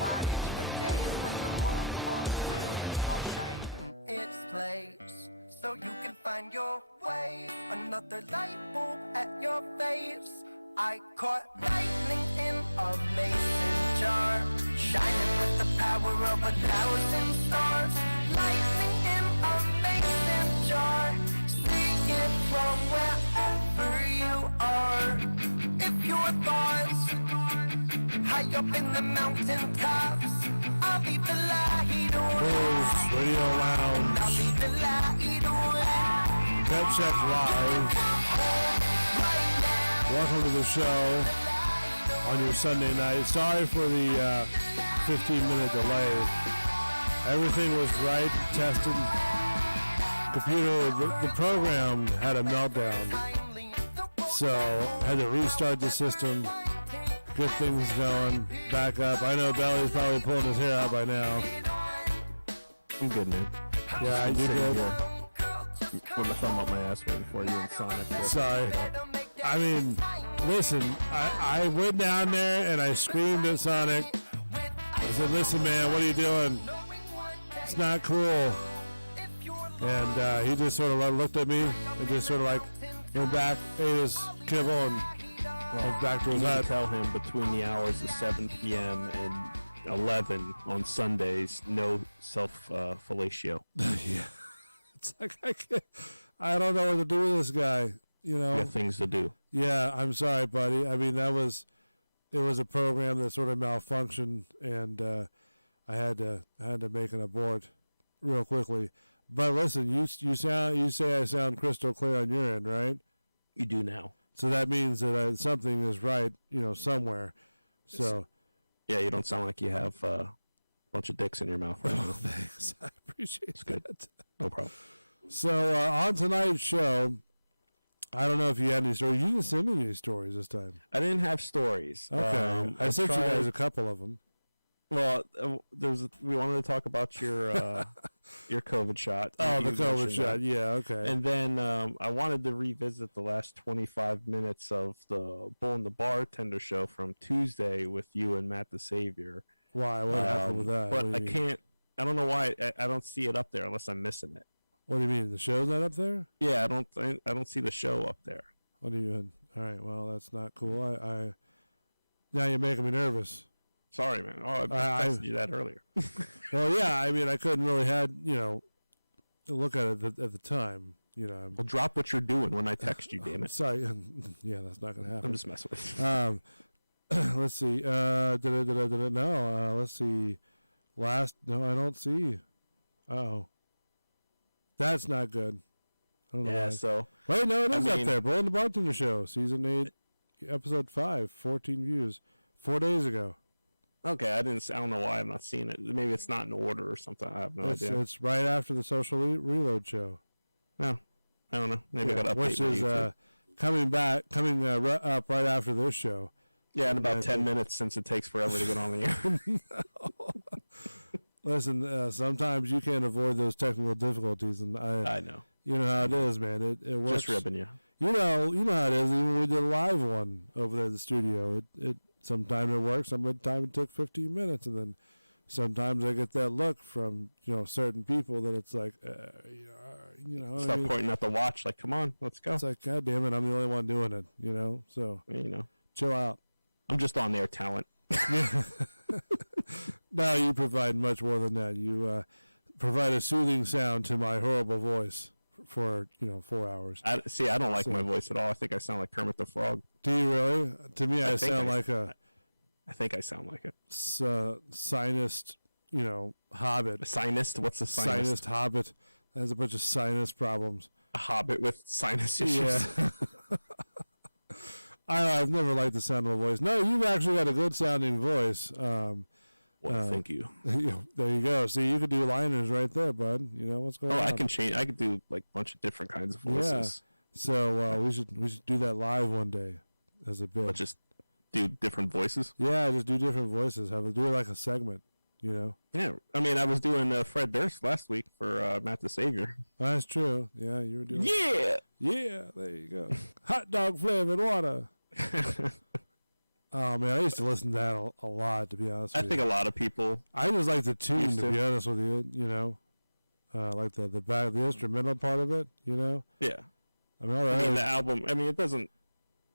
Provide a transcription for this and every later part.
watch for days when the moon won't all tighten its place, so you can find your way. Another light bulb at your face. I caught lightning in a mason jar, shining with the power of 1,000 stars. Lightning in a mason jar, see it from wherever you are. If your thoughts high up in the mountain tops, I'll be the light away. Blues Radio Lounge. I'll be the light away. Pet Check Live. Welcome to the show on your Sunday night. Sorry for the 15-minute delay. Everything was right, tested. Computer, the program had a meltdown. So, had to restart the system, get things going, back up. I know Belly's probably pulling his hair out by now. I'm good, man. Yeah, you good? With my thumb up my ass waiting for you and Sonic. Sorry. I mean, listen, I went down there and I screamed at Sonic. I said, listen, man, what are you doing? It's not cool. And he just sort of looked at me and just sort of like went back, ate his kibble, and went back to his hut. Tell him between the hours of 7 p.m. and 11 on Sundays, no self-fellatio. Yeah. It's like I don't know what to do with this guy. You know, got things to do. Yeah, I'm sorry, buddy. I mean, it was a program that sort of malfunctioned, and I had to make an abort real quickly. But listen, you say I sound crystal clear on your end, right? You do now. So that means that something is right, somewhere. So yeah, you don't sound like you have a bunch of dicks in your mouth right now. Thanks, I appreciate it's good. That. No problem. So on tonight's show, I don't know if you had any stories. You didn't send me any stories this time. I didn't have stories. Okay. I sent you guys a couple of them. Well, we wanted to talk about your COVID shot. Oh, the COVID shot. Yeah, okay. And then I wanted to revisit the last 25 minutes of the Bull and the Bartender show from Tuesday with you and Matt the Savior. Why? What happened with that? But I can't. I don't know why I don't see it up there unless I'm missing it. What do you mean? The show's not up there? Yeah, I don't see the show up there. What do you? All right. Well, that's not cool. I now you're making me nervous. Sorry, man. Oh, I texted you that earlier. Well, yeah. I mean, I couldn't really look at it at the time. Well, drop what you're doing when I text you. Damn it. Sorry. Yeah, that's not gonna happen. I'm just messing with you. Let's see. No. Let's see. No, I don't see. Oh. That's not good. I don't know why. So. Wait, no, it is up there. Bull and the Bartender Show, Season 8, Episode 5, 14 views. 4 days ago. Okay, I don't know why I'm not seeing it. Maybe it's not in order or something. I have no idea. It's right after the Social Reload show. No, I don't know. Maybe I got to update. Which is coming up right after this show. Yeah, in about 10 minutes since it takes forever to get on the air. Listen, sometimes you can't avoid those technical difficulties, and I know. You know how it is, man. It works. Just ribbing you. You know how it is. Even when we did a live one over there at the studio, it sometimes it works. Sometimes it took 15 minutes, and then sometimes I get that look from certain people that it's like, Stop pointing at the watch. Like, come on, let's go. It's like, God damn it, I'm the only one doing it. So chill out. I'm just on there talent. No, you provide much more than that. You provide a soothing sound to my horrible voice for 4 hours. I don't like my voice at all. I think I sound like Kermit the Frog. Do you really? To me, I sound like a. I think I sound like it. Sinus, hobbit. A sinus? What's a sinus? Sinus hobbit. Has a bunch of sinus problems. A hobbit with sinus issues. Yeah. I've never liked the sound of a voice. No, you've actually got a good sounding voice. Thank you. There you go. See, you could do liners right there, bud. What's going on? I can change. I could do like a bunch of different kinds of voices. Yeah. So we should do that live one day as a bit. But just do different voices. Yeah, just do different voices. Do it like a segment. Yeah, I mean, I was doing Fred Durst last week for Matt the Savior. Well, that's true. Yeah, you were doing. Yeah. Yeah, there you go. Hot dog flavored water. Oh man, I used to listen to that a lot. To be honest, I with think you. a lot of people. I just like the tune. Used To to. be honest with you, like the back, the instrumental part of it. Yeah. I mean, all I mean, right. the album. I mean, it doesn't.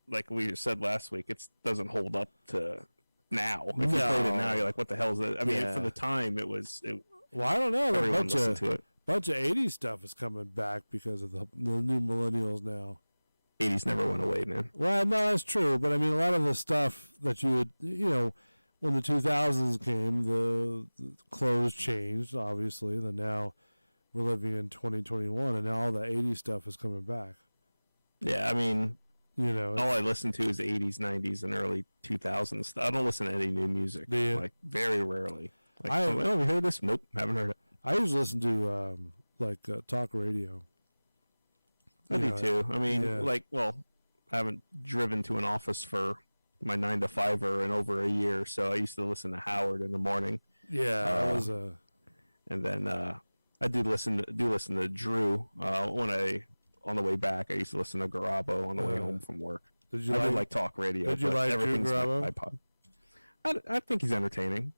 Like we said last week, it doesn't hold up to now. If you played it now, No. you're like, what the hell is that? I mean, Yeah. for the time, it was. Well, I don't know. A Everyone bunch listened of to it. 80s stuff is coming back because of the new millennials now. 80s never went away, man. Well, no, that's true. But I mean, a lot of the stuff that you would, when the 2000s came, the clothes changed, obviously. Then now we're living in 2021, and now all the 80s stuff is coming back. Yeah, I mean, All all I listen to is 80s, 90s, and early 2000s. I don't listen to any new music. Do you? Like, very rarely. Like, I- oh, we heard this? Nope, haven't heard it. I usually listen to talk radio. I do too. I mean, yeah. I haven't driven to an office for my 9 to 5er in over a year, so I used to listen to Howard in the morning, Yeah, I was and then I do listen to Drew on the way back. I used to listen to Garabo on the way home from work. Did you I do like talk radio. did you but like Drew everything's on Garabo? my iPod. I think he's entertaining.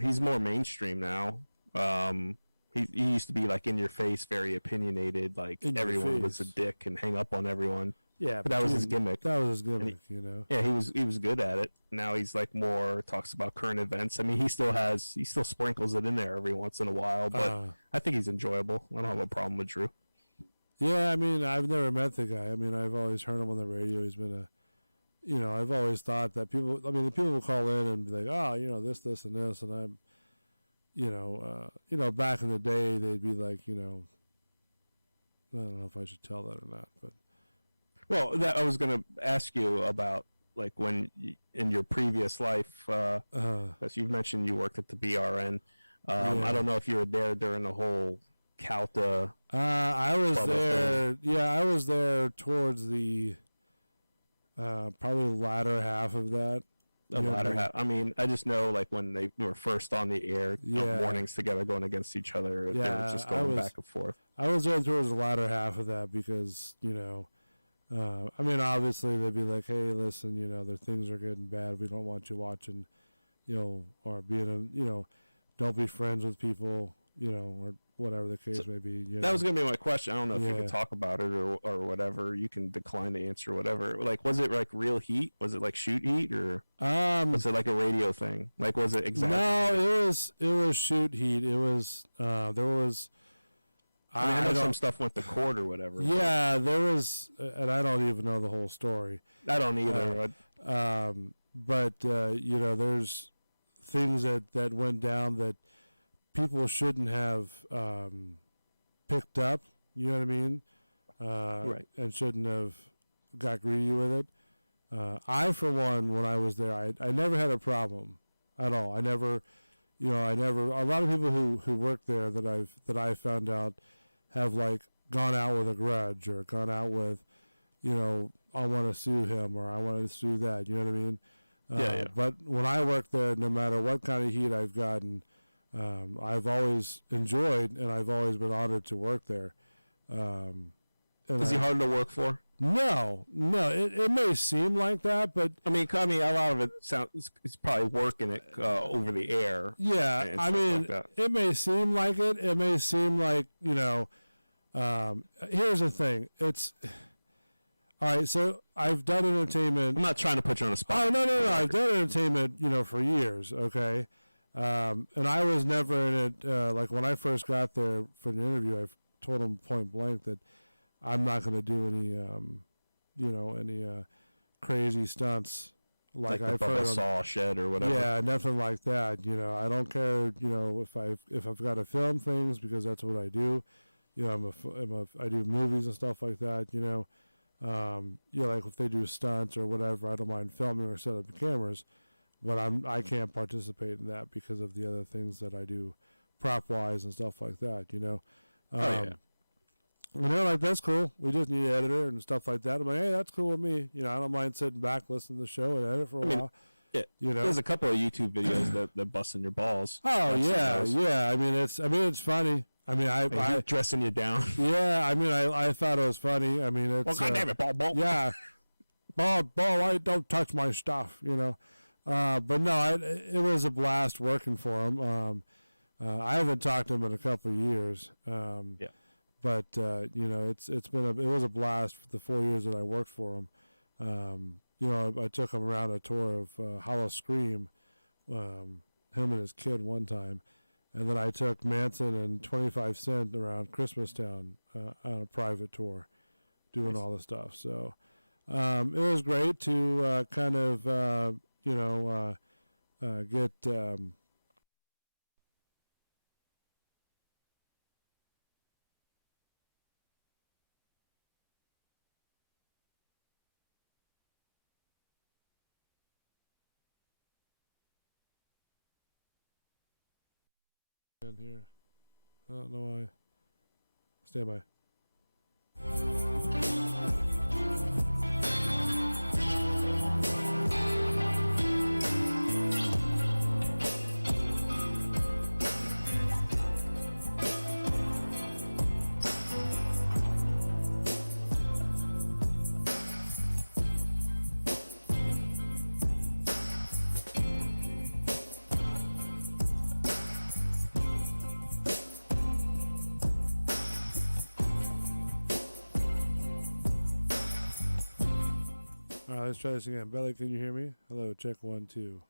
He's more mainstream now. He used to be like in your face, very opinionated, like In your everyone was a face. dick and hang up on everyone. Yeah, But that was his gimmick. That was his And gimmick, Yeah, he was good at it. Now he's like more talks about current events. I mean, he still sprinkles it in there every once in a while, but I think he's enjoyable. I don't have a problem with Drew. Yeah, I mean, I've never met the guy. I mean, I've always heard him on the radio. He's been I've always thought that the people will call in and be like, oh, this, and this, and I'm, back in the day, they'd be like, I don't know if I should tell that or not, but. Well, I was going to ask you about like when in your previous life, as you've mentioned, you worked at the BRN. Yeah. I don't know if you were there during the whole Calta. I was Bubba there. Yeah, I was there towards the probably latter half of that. The latter half. I mean, I just know like when they were first on the air, Yeah. mornings together going against each other, they Yeah, were just I going was- back and forth. I was there towards the latter half of that because, I mean, obviously they'd be like, hey, listen, their things are getting bad. We don't want you watching, or being don't be friends with people, or whatever the case may be. That was going to be my question. I don't know if you Yeah. can talk about it or whatever. You can decline to answer whatever. Like, was it like real heat? Was it like shoot heat or was it like a radio thing? Like, was it exactly? No, it was shoot heat. It was there was. I mean, I know don't- some stuff went to court or whatever. but Yeah, there was, and I don't even know the whole story. I don't either. But there's things that went down that people shouldn't have picked up. You know what I mean? Right. And shouldn't have got greedy with it. I, for one, when I was there, I never had a problem at all. I never. A lot of people who work there that I've found out have like gone out with a grudge or gone out with, I want to sue him or I want to sue that. You know what I mean? Yeah. But when I worked there, no matter what kind of heat I've gotten, I've always enjoyed and I've always been honored to work there. Is he hard to work for? No. It may seem like that, but I mean, a lot of it sounds. It's probably working it over the air. yeah, and I stuff mean, like that. it may seem like it. It may seem like, here's the thing. It's all right. So I've done entertainment. I'm not trying to put you on the spot. Oh, no. I've done entertainment, for years, okay? And I was never in it, like when I first got there for an interview, I told them point blank that I'm not going to do any crazy stunts like the I've heard Bubba on, Saw shed or whatever. yeah, nothing like that. I don't care, if I've got to film things because that's what I do. I do movies and stuff like that, like if they do stunts or whatever, I don't mind filming or set up the cameras, but I can't participate in that because of the other things that I do prop wise and stuff like that, Yeah. And they're like, that's cool. We just need an editor and stuff like that. I'm like, hey, that's cool with me. I don't mind sitting back, listening to the show and edit for a while. Yeah. There's a couple of YouTube videos that busting your balls. Oh I've seen yeah, those. yeah. I mean, it's funny. I mean, And I he's dressing you down. yeah. I mean, I thought it was funny. I mean, it's Well, goddamn it, Paul. yeah. Bo, don't touch my stuff, you know. But no, it was a blast working for him. I haven't talked to him in a couple of years. Yeah. But you know, it was a blast for the 4 years that I worked for him. You know, I took him around a tour of Hollow Scream, him and his kid one time, and then I took Manson and 25 Cent around Christmastown on a private tour, doing all the stuff. So it was great to kind of you know get. In here, I don't know why. Stand by. All right, let's try this again. Belly, can you hear me? Hello, check 1, 2.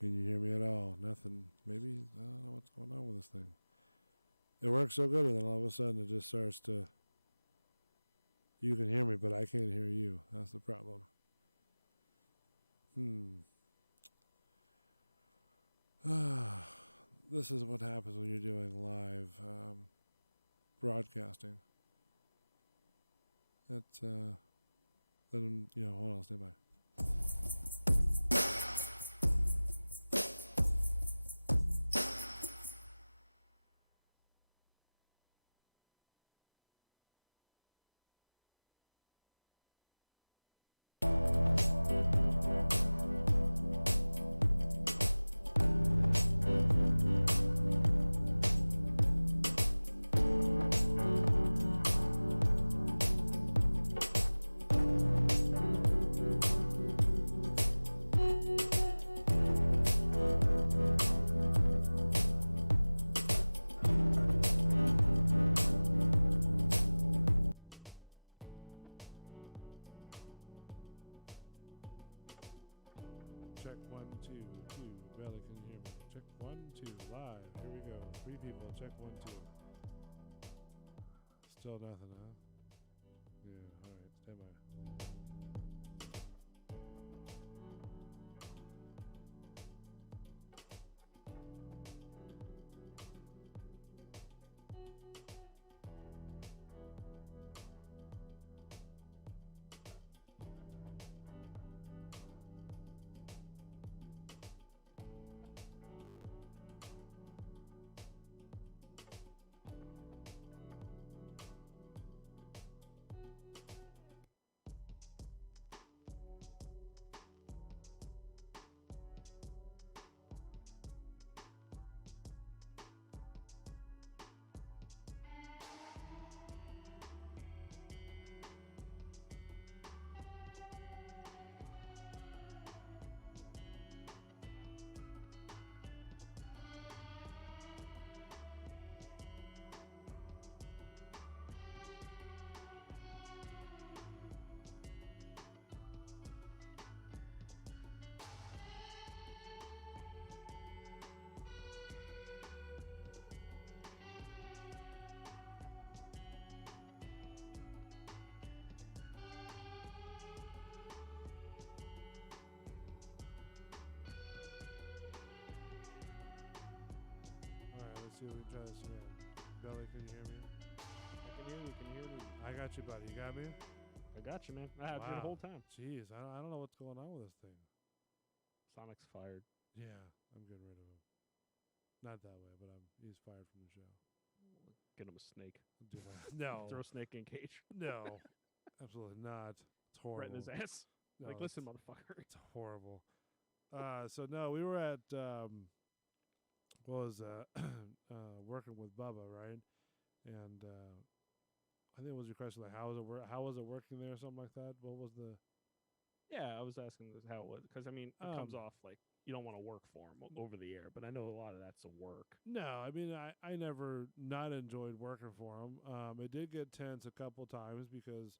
Can you hear me at all? Nothing. Maybe I don't know what's going on with this thing. It works so good, and then all of a sudden it just starts to. You can hear me, but I can't hear you. That's the problem. This is what happens when you're doing live broadcasting. That's then you know. Hold on, stand by. Check 1, 2, 2. Belly, can you hear me? Check 1, 2. Live. Here we go. 3 people. Check 1, 2. Still nothing, huh? Yeah. All right. Stand by. See if we can try this again. Belly, can you hear me? I can hear you. Can you hear me? I got you, buddy. You got me? I got you, man. I have you the whole time. Jeez, I don't know what's going on with this thing. Sonic's fired. Yeah, I'm getting rid of him. Not that way, but he's fired from the show. Get him a snake. Do that. No. Throw a snake in cage. No. Absolutely not. It's horrible. Right in his ass. No, like, listen, motherfucker. It's horrible. So no, we were at working with Bubba, right? And I think it was your question like how was it how was it working there or something like that. What was the Yeah, I was asking this how it was because I mean it comes um off like you don't want to work for him over the air, but I know a lot of that's a work. no, I mean I never not enjoyed working for him. It did get tense a couple times because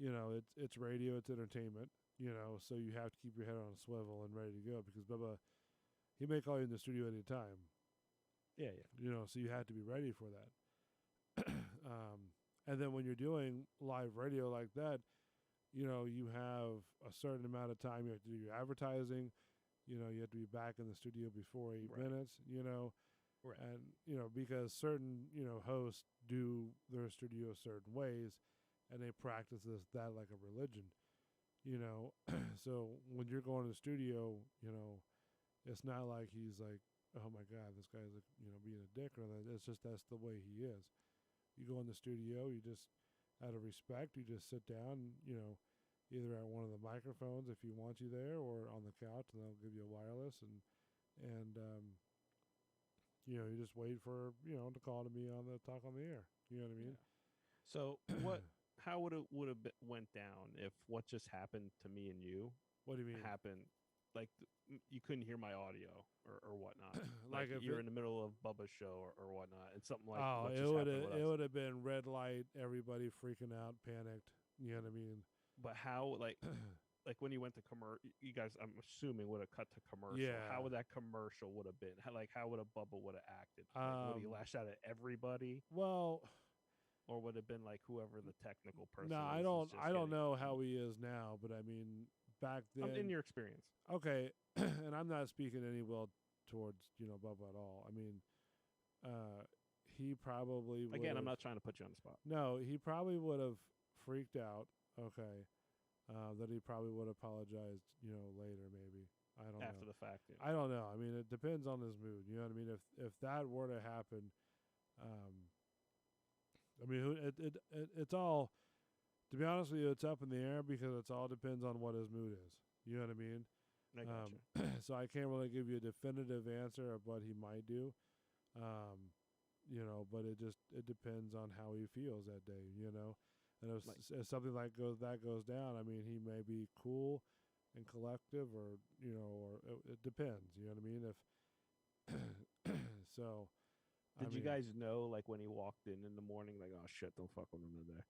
you know it's radio, it's entertainment, you know, so you have to keep your head on a swivel and ready to go because Bubba he may call you in the studio any time, Yeah, yeah. you know, so you have to be ready for that. And then when you're doing live radio like that, you know, you have a certain amount of time you have to do your advertising. You know, you have to be back in the studio before 8 minutes, you know. Right. And, you know, because certain, you know, hosts do their studio certain ways and they practice that like a religion, you know. So when you're going to the studio, you know, it's not like he's like, oh my God, this guy's like, you know, being a dick or that. It's just that's the way he is. You go in the studio, you just, out of respect, you just sit down, you know, either at one of the microphones if you want you there or on the couch and they'll give you a wireless and you know, you just wait for, you know, to call to me on the talk on the air. You know what I mean? Yeah. So how would have went down if what just happened to me and you What do you mean? happened like you couldn't hear my audio or whatnot. Like like if you're it- in the middle of Bubba's show or whatnot, and something like Oh, what it just would happened with it us. would have been red light, everybody freaking out, panicked. You know what I mean? But how like when you went to commercial, you guys I'm assuming would have cut to commercial. Yeah. How would that commercial would have been? How would a Bubba would have acted? Like, would he lash out at everybody, Well, or would it have been like whoever the technical person? no, is just I don't getting- know how he is now, but I mean back then. In your experience. Okay, and I'm not speaking any well towards, you know, Bubba at all. I mean, he probably Again, would've- I'm not trying to put you on the spot. No, he probably would have freaked out. Okay, that he probably would have apologized, you know, later maybe. I don't After know. the fact. Yeah. I don't know. I mean, it depends on his mood. You know what I mean? If that were to happen, I mean, it's all. To be honest with you, it's up in the air because it all depends on what his mood is. You know what I mean? I gotcha. So I can't really give you a definitive answer of what he might do. You know, but it depends on how he feels that day, you know. And if something like that goes down, I mean, he may be cool and collective or, you know, or it depends, you know what I mean? If so Did you guys know, like, when he walked in the morning, like, oh shit, don't fuck with him today?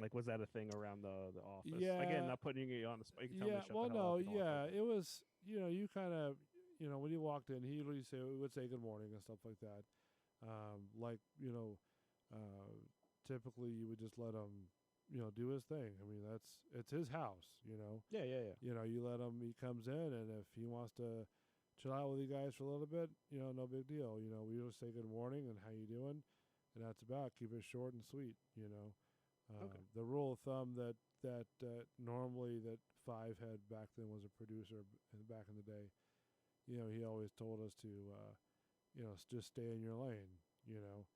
Like, was that a thing around the office? Yeah. Again, not putting you on the spot. You can tell me to yeah, shut well, the hell no, up, you don't yeah, want to. it was, you know, you kind of, you know, when you walked in, he would say good morning and stuff like that. Like, you know, typically you would just let him, you know, do his thing. I mean, it's his house, you know. Yeah, yeah, yeah. You know, you let him, he comes in, and if he wants to chill out with you guys for a little bit, you know, no big deal. You know, we just say good morning and how you doing, and that's about. Keep it short and sweet, you know. Okay. The rule of thumb that normally that Five had back then was a producer back in the day. You know, he always told us to, you know, just stay in your lane, you know.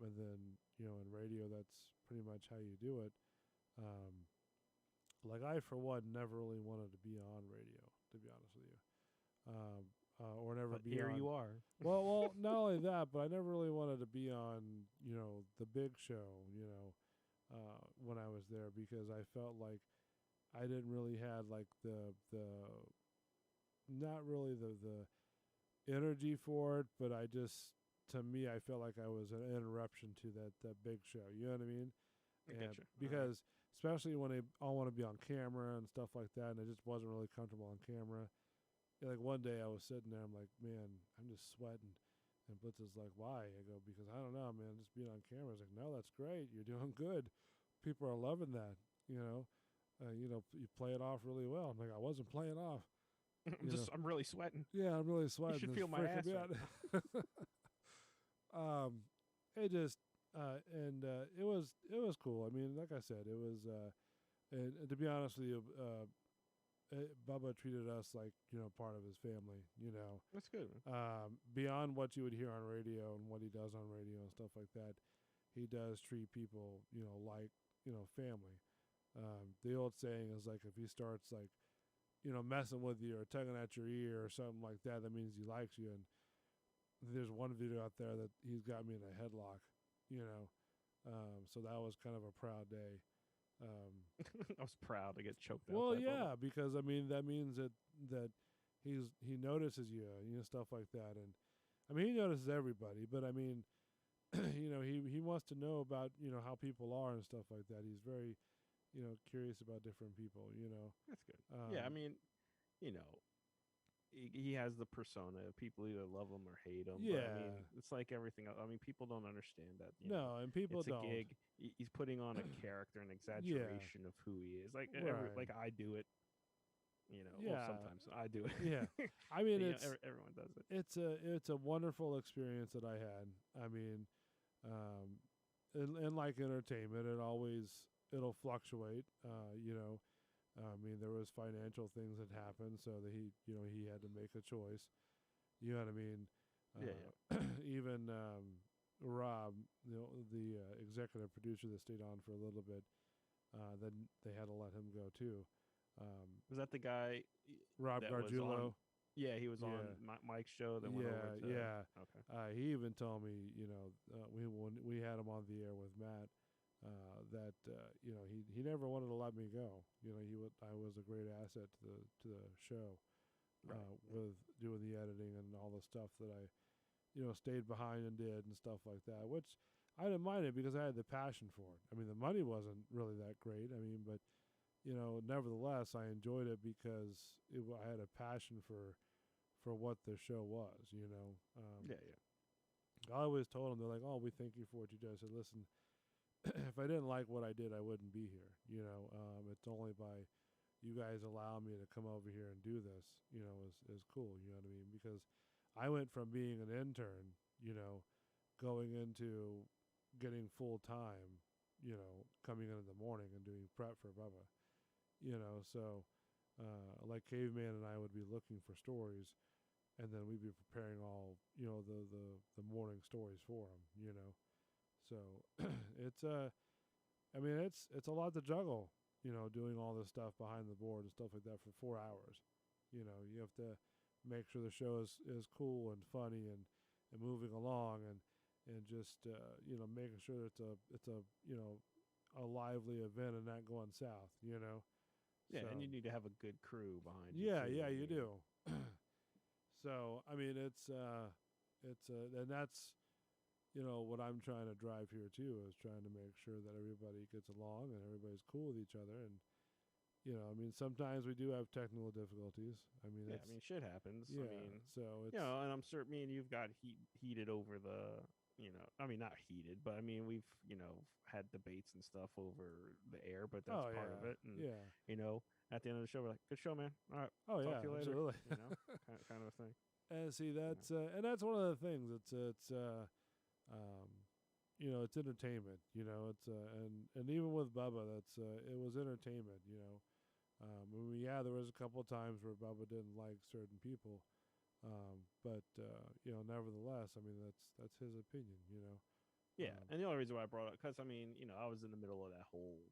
And then, you know, in radio, that's pretty much how you do it. Like I, for one, never really wanted to be on radio, to be honest with you. Or never But be here on. you are. Well, not only that, but I never really wanted to be on, you know, the big show, you know, when I was there because I felt like I didn't really have like not really the energy for it, but to me, I felt like I was an interruption to that big show. You know what I mean? I And getcha. because especially when they all want to be on camera and stuff like that, and I just wasn't really comfortable on camera. Yeah, like one day I was sitting there, I'm like, man, I'm just sweating. And Blitz is like, why? I go, because I don't know, man, just being on camera. He's like, no, that's great. You're doing good. People are loving that, you know. You play it off really well. I'm like, I wasn't playing off. I'm really sweating. Yeah, I'm really sweating. should It's feel my ass freaking me out. It just and it was cool. I mean, like I said, it was and to be honest with you, Bubba treated us like, you know, part of his family, you know. That's good, man. Beyond what you would hear on radio and what he does on radio and stuff like that, he does treat people, you know, like, you know, family. The old saying is like, if he starts like, you know, messing with you or tugging at your ear or something like that, that means he likes you. And there's one video out there that he's got me in a headlock, you know, So that was kind of a proud day. I was proud to get choked out. Well, by yeah, Bubba. because I mean that means that he notices you, stuff like that, and I mean he notices everybody, but I mean, he wants to know about how people are and stuff like that. He's very curious about different people. That's good. Yeah, I mean, you know, he has the persona. People either love him or hate him. But I Yeah. mean, it's like everything else. I mean, people don't understand that. No, and people it's a don't. gig. He's putting on a character, an exaggeration of who he is. Like Right. like I do it. Well, Yeah. sometimes I do it. Yeah. I mean, But, it's everyone does it. it's a wonderful experience that I had. I mean, and like entertainment, it'll fluctuate. I mean, there was financial things that happened, so that he had to make a choice. You know what I mean? Even Rob, the executive producer that stayed on for a little bit, then they had to let him go too. Was that the guy? Rob that was Gargiulo. on- Yeah, he was Yeah. on Mike's show. Then went over to, yeah. Okay. He even told me, when we had him on the air with Matt, that he never wanted to let me go. I was a great asset to the show, Right. with doing the editing and all the stuff that I, stayed behind and did and stuff like that. Which I didn't mind it because I had the passion for it. I mean, the money wasn't really that great. I mean, but nevertheless, I enjoyed it because I had a passion for what the show was. Yeah. I always told them, they're like, "Oh, we thank you for what you did." I said, "Listen, if I didn't like what I did, I wouldn't be here. It's only by you guys allowing me to come over here and do this, is cool. You know what I mean? Because I went from being an intern, going into getting full time, coming in the morning and doing prep for Bubba, so like Caveman and I would be looking for stories, and then we'd be preparing all, the morning stories for him, So it's I mean it's a lot to juggle, doing all this stuff behind the board and stuff like that for 4 hours. You have to make sure the show is cool and funny and moving along and just making sure it's a lively event and not going south. Yeah, So, and you need to have a good crew behind you. yeah, too. yeah, I you mean, do. So I mean it's and that's what I'm trying to drive here too, is trying to make sure that everybody gets along and everybody's cool with each other. And I mean, sometimes we do have technical difficulties. I mean, Yeah, I mean, shit happens. yeah. I mean, So it's and I'm certain me and you've got heated over the, I mean, not heated, but I mean, we've, had debates and stuff over the air, but that's part of it. And, yeah. At the end of the show, we're like, good show, man. All right. Oh talk yeah, to you later. absolutely. Kind of a thing. And see, that's one of the things. It's it's entertainment. It's and even with Bubba, it was entertainment. I mean, yeah, there was a couple of times where Bubba didn't like certain people, but nevertheless, I mean, that's his opinion. Yeah, and the only reason why I brought it, because I mean, I was in the middle of that whole.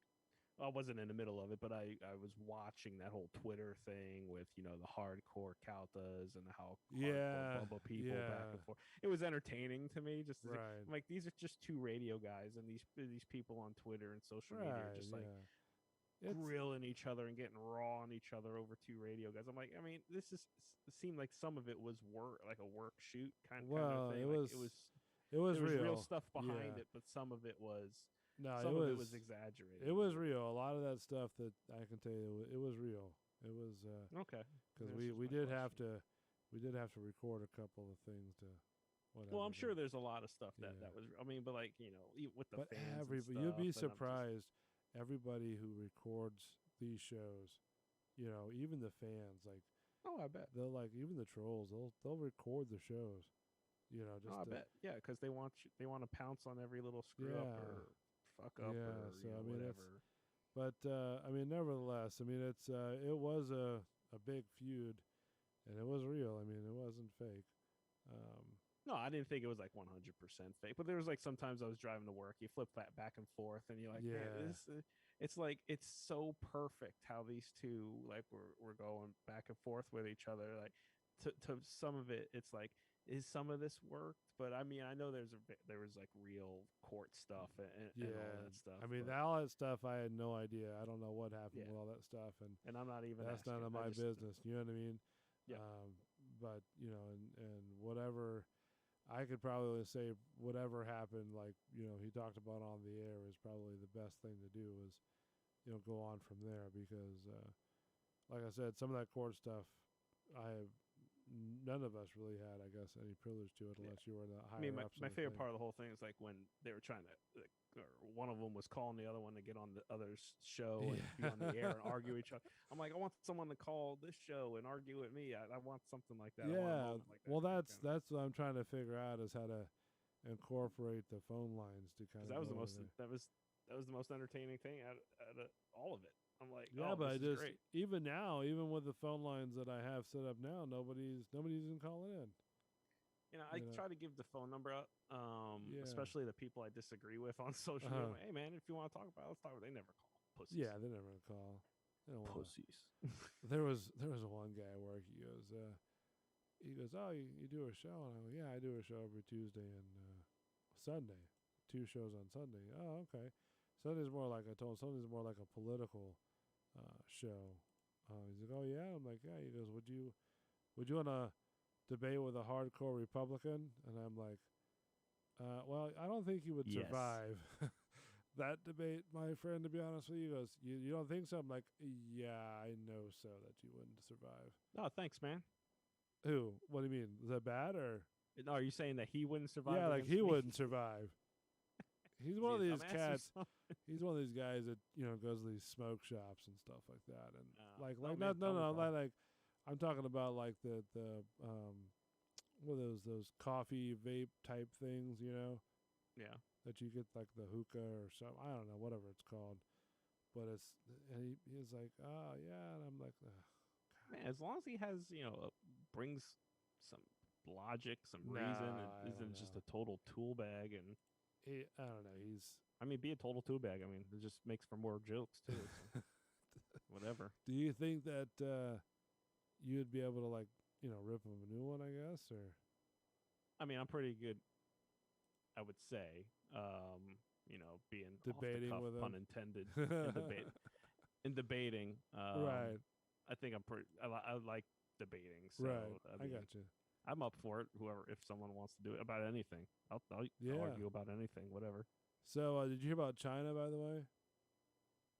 I wasn't in the middle of it, but I was watching that whole Twitter thing with the hardcore Kautas and how hardcore Bubba people back and forth. It was entertaining to me. Just to Right. I'm like, these are just two radio guys, and these people on Twitter and social media are just like grilling each other and getting raw on each other over two radio guys. I'm like, I mean, it seemed like some of it was like a work shoot kind of thing. It was there was real. real stuff behind it, but some of it was. Some of it was exaggerated. It was real. A lot of that stuff that I can tell you, it was real. It was okay, because we did have to record a couple of things to. Whatever. Well, I'm sure there's a lot of stuff that was. I mean, but like with the fans, and stuff, you'll be surprised. Everybody who records these shows, even the fans, like, oh, I bet they'll like even the trolls. They'll record the shows. Just I bet, yeah, because they want to pounce on every little screw up or fuck up or so I mean, whatever. But I mean, nevertheless, I mean, it was a big feud, and it was real. I mean, it wasn't fake. No, I didn't think it was like 100% fake. But there was like sometimes I was driving to work, you flip that back and forth, and you're like, man, this. It's like it's so perfect how these two like we're going back and forth with each other. Like to some of it, it's like is some of this worked? But I mean, I know there was like real court stuff and all that stuff. I mean, but, all that stuff, I had no idea. I don't know what happened Yeah. with all that stuff, and and I'm not even. that's asking. none of I my just- business. You know what I mean? Yeah. But and whatever, I could probably say whatever happened. Like he talked about on the air is probably the best thing to do is, go on from there because, like I said, some of that court stuff, none of us really had, I guess, any privilege to it Yeah. unless you were the higher I mean, ups. my favorite part of the whole thing is like when they were trying to, or one of them was calling the other one to get on the other's show and be on the air and argue each other. I'm like, I want someone to call this show and argue with me. I want something like that. I want a Yeah, moment like that well, to that's what I'm trying to figure out is how to incorporate the phone lines to kind of. because that was the most entertaining thing out of all of it. I'm like, Yeah, oh, but I this is just great. even now, even with the phone lines that I have set up now, nobody's even calling in. I you know. try to give the phone number out, Yeah. especially the people I disagree with on social Uh-huh. media. I'm like, hey man, if you want to talk about it, let's talk about it. They never call. Pussies. Yeah, they never call. They don't wanna- Pussies. There was one guy at work. He goes, oh, you do a show? And I go, yeah, I do a show every Tuesday and Sunday. 2 shows on Sunday. Oh, okay. Sunday's more like Sunday's more like a political show. He's like, oh yeah. I'm like, yeah. He goes, would you want to debate with a hardcore Republican? And I'm like, well, I don't think you would Yes. survive that debate, my friend. To be honest with you, he goes, you don't think so? I'm like, yeah, I know so that you wouldn't survive. No, thanks, man. Who? What do you mean? Is that bad or? No, are you saying that he wouldn't survive? Yeah, like against he me? wouldn't survive. He's one of Dude, these I'm asking cats. some- He's one of these guys that goes to these smoke shops and stuff like that, and like oh, man, not tell me, Paul. like I'm talking about like the what are those coffee vape type things, Yeah. that you get like the hookah or something. I don't know, whatever it's called, but he's like, oh yeah, and I'm like, ugh. Man, as long as he has, brings some logic, some reason, Nah, I and don't isn't just know. a total tool bag. And I don't know. I mean, be a total tool bag. I mean, it just makes for more jokes too. So whatever. Do you think that you'd be able to like rip him a new one? I guess or. I mean, I'm pretty good. I would say, being Debating off the cuff, with him. pun intended, in debating. Right. I think I'm pretty. I like debating. So, Right. I I mean, got you. I'm up for it. If someone wants to do it about anything, I'll Yeah. argue about anything, whatever. So, did you hear about China, by the way?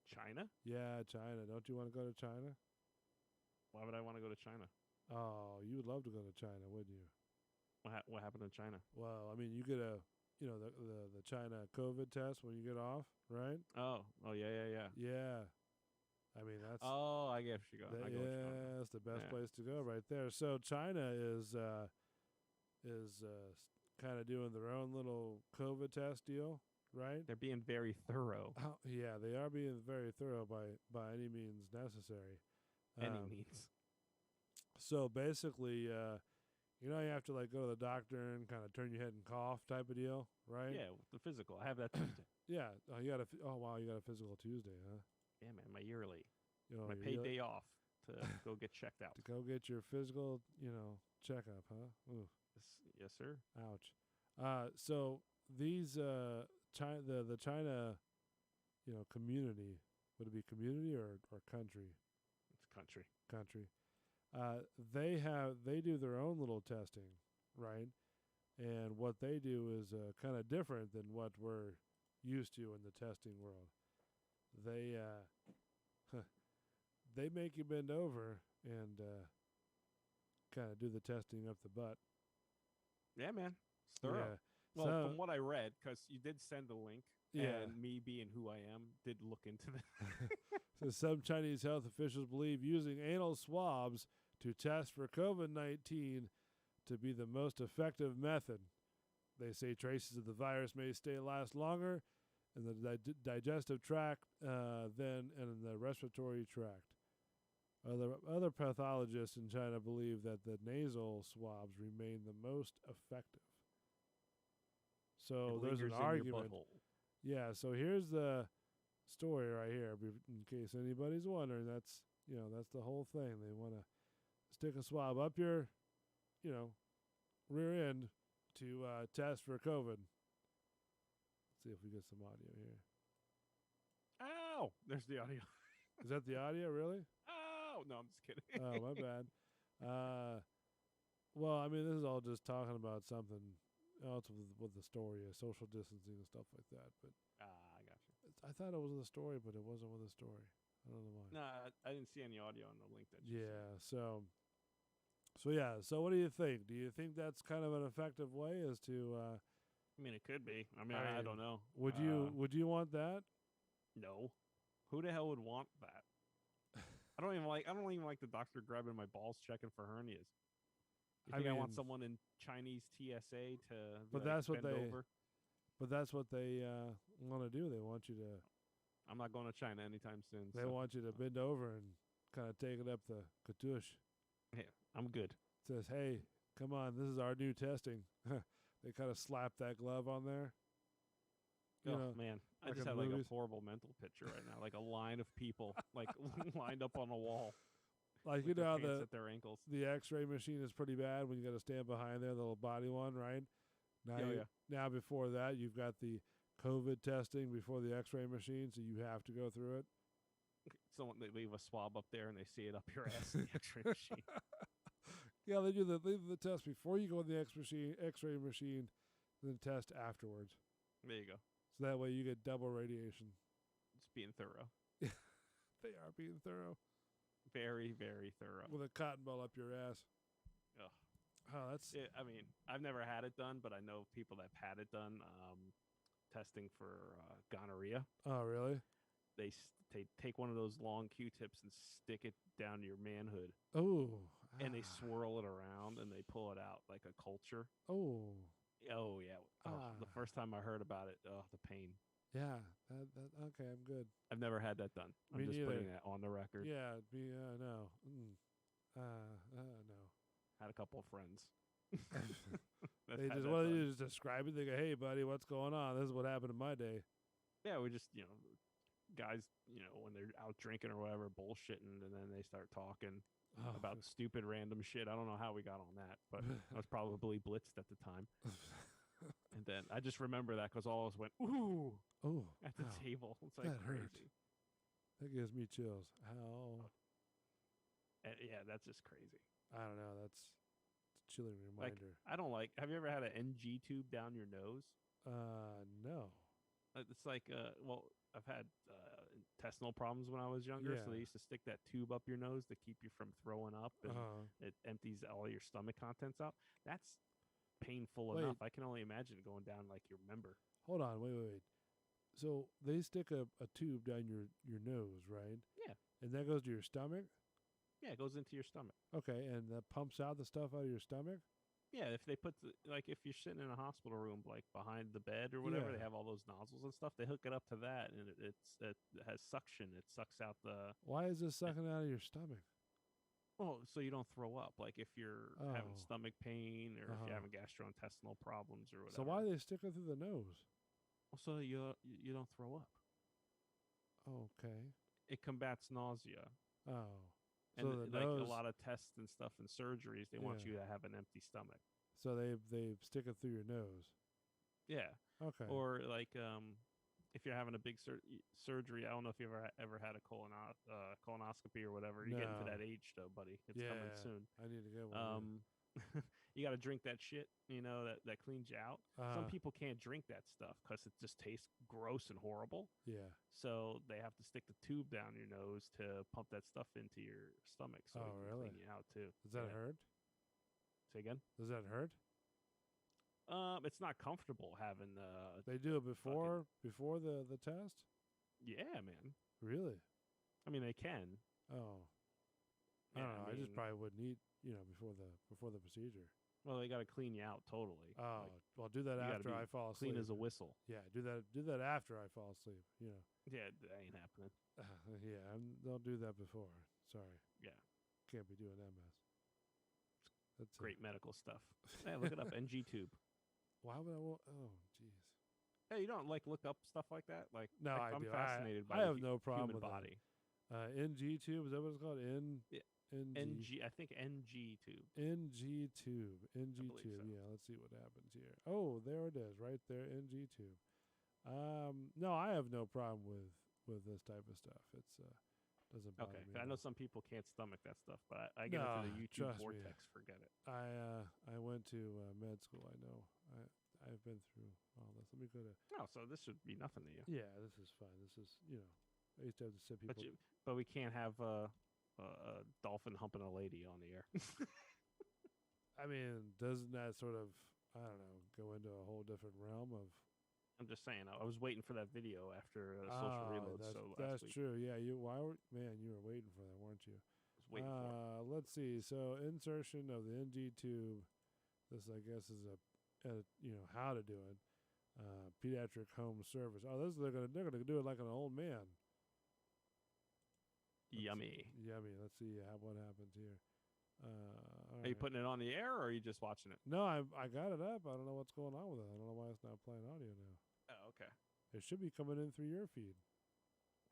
China? Yeah, China. Don't you want to go to China? Why would I want to go to China? Oh, you would love to go to China, wouldn't you? What happened in China? Well, I mean, you get the China COVID test when you get off, right? Oh, yeah. Yeah. I mean, that's Oh, I guess you go. I go. yeah, that's the best Yeah. place to go right there. So China is kind of doing their own little COVID test deal, right? They're being very thorough. Oh, yeah, they are being very thorough by any means necessary. Any Um, means. So basically, you have to like go to the doctor and kind of turn your head and cough type of deal, right? Yeah, the physical. I have that Tuesday. Yeah. Oh, wow, you got a physical Tuesday, huh? Yeah, man, my yearly, your my paid day off to go get checked out. to go get your physical, checkup, huh? Ooh, Yes, sir. ouch. So these China, the China, community, would it be community or country? It's country. Country. They do their own little testing, right? And what they do is kind of different than what we're used to in the testing world. They they make you bend over and kind of do the testing up the butt. Yeah, man. It's thorough. Yeah. Well, So- from what I read, because you did send the link, Yeah. and me being who I am, did look into that. So some Chinese health officials believe using anal swabs to test for COVID-19 to be the most effective method. They say traces of the virus may last longer in the digestive tract than in the respiratory tract. Other pathologists in China believe that the nasal swabs remain the most effective. So It there's an lingers in your argument. butthole. Yeah, so here's the story right here, in case anybody's wondering. That's that's the whole thing. They want to stick a swab up your, rear end to test for COVID. Let's see if we get some audio here. Ow! There's the audio. Is that the audio, really? Oh no, I'm just kidding. Oh, my bad. Well, I mean, this is all just talking about something else with the story, social distancing and stuff like that. But I got you. I thought it was the story, but it wasn't with the story. I don't know why. No, I didn't see any audio on the link that you Yeah. So yeah. So what do you think? Do you think that's kind of an effective way as to? I mean, it could be. I mean, I I don't know. Would you want that? No. Who the hell would want that? I don't even like the doctor grabbing my balls checking for hernias. You I think I want mean- someone in Chinese TSA to be But like, that's what bend they- over? But that's what they want to do. They want you to. I'm not going to China anytime soon. They so, want you to bend over and kind of take it up the katush. yeah, I'm good. Says, hey, come on, this is our new testing. They kind of slap that glove on there. You Oh know, man, I like just in have like movies. a horrible mental picture right now, like a line of people like lined up on a wall, like you with their know pants the at their ankles. the X-ray machine is pretty bad when you got to stand behind there, the little body one, right? Now, Yeah, yeah. now before that, you've got the COVID testing before the X-ray machine, so you have to go through it. Someone they leave a swab up there and they see it up your ass in the X-ray machine. Yeah, they do the test before you go in the X-ray machine, then test afterwards. There you go. So that way you get double radiation. Just being thorough, They are being thorough very very thorough. with a cotton ball up your ass. Ugh. Oh, that's I mean, I've never had it done, but I know people that've had it done. Testing for gonorrhea. oh really? They take one of those long Q-tips and stick it down your manhood, Oh, and they swirl it around and they pull it out like a culture. Oh, Oh yeah. Oh, the Ah. first time I heard about it, oh the pain. yeah. That okay. I'm good. I've never had that done. I'm Me just putting neither. that on the record. Yeah. No. No. Had a couple of friends. that They had just that what they done. do is describe it. They go, "Hey, buddy, what's going on? This is what happened in my day." Yeah, we just guys when they're out drinking or whatever, bullshitting, and then they start talking Oh, about stupid random shit. I don't know how we got on that, but I was probably blitzed at the time. And then I just remember that because all of us went ooh oh, at the ow. table. It's like That hurt. crazy. That gives me chills. How? Yeah, that's just crazy. I don't know. That's a chilling Like reminder. I don't like. Have you ever had an NG tube down your nose? No. It's like well, I've had intestinal problems when I was younger, so Yeah. they used to stick that tube up your nose to keep you from throwing up, and it empties all your stomach contents out. That's painful Wait. enough. I can only imagine going down like your member. Hold on. Wait. So they stick a tube down your nose, right? Yeah. And that goes to your stomach. Yeah, it goes into your stomach. Okay, and that pumps out the stuff out of your stomach. Yeah, if they put if you're sitting in a hospital room, like behind the bed or whatever, they Yeah. have all those nozzles and stuff. They hook it up to that, and it has suction. It sucks out the Why is this sucking out of your stomach? so you don't throw up. Like if you're having Oh. stomach pain or if Uh-huh. you're having gastrointestinal problems or whatever. So why they stick it through the nose? So you don't throw up. Okay. It combats nausea. Oh. And So the like nose. a lot of tests and stuff and surgeries, they want Yeah. you to have an empty stomach. So they stick it through your nose. Yeah. Okay. Or like if you're having a big surgery, I don't know if you ever had a colonoscopy or whatever. You're getting to No. that age though, buddy. It's yeah. coming soon. I need to get one. You got to drink that shit, that cleans you out. Some people can't drink that stuff because it just tastes gross and horrible. Yeah. So they have to stick the tube down your nose to pump that stuff into your stomach so Oh, it can really? clean you out too. Does that Yeah. hurt? Say again? Does that hurt? It's not comfortable having They do it before the test? yeah, man. Really? I mean, they can. Oh. I Yeah, don't know. I just mean, probably wouldn't eat, before the procedure. well, they got to clean you out totally. Oh, Like, well, do that you gotta after be I fall asleep. clean as a whistle. Yeah, do that after I fall asleep. Yeah, that ain't happening. Yeah, don't do that before. Sorry, Yeah, can't be doing that mess. That's great medical stuff. Yeah, look it up. NG tube. Why would I want? Oh, jeez. Hey, you don't like look up stuff like that? Like, No, I'm I do. fascinated by I the have no problem human with body. that. NG tube, is that what it's called? Yeah. NG, I think NG tube. NG tube. NG believe tube. so. Yeah, let's see what happens here. Oh, there it is, right there. NG tube. No, I have no problem with this type of stuff. It's doesn't bother Okay, me. 'cause I at know all. some people can't stomach that stuff, but I get into Nah, the YouTube trust me. vortex. Forget it. I went to med school. I know. I've been through all this. Let me go to. Oh, so this should be nothing to you. Yeah, this is fine. This is I used to have to sit people. But we can't have a dolphin humping a lady on the air. I mean, doesn't that sort of I don't know go into a whole different realm of? I'm just saying. I was waiting for that video after social reload. That's, So last that's week, true. Yeah, you were waiting for that, weren't you? I was waiting for it. Let's see. So insertion of the NG tube. This I guess is a how to do it. Pediatric home service. Oh, they're gonna do it like an old man. Yummy. Yummy. Let's see what happens here. Are you putting it on the air, or are you just watching it? No, I got it up. I don't know what's going on with it. I don't know why it's not playing audio now. Oh, okay. It should be coming in through your feed.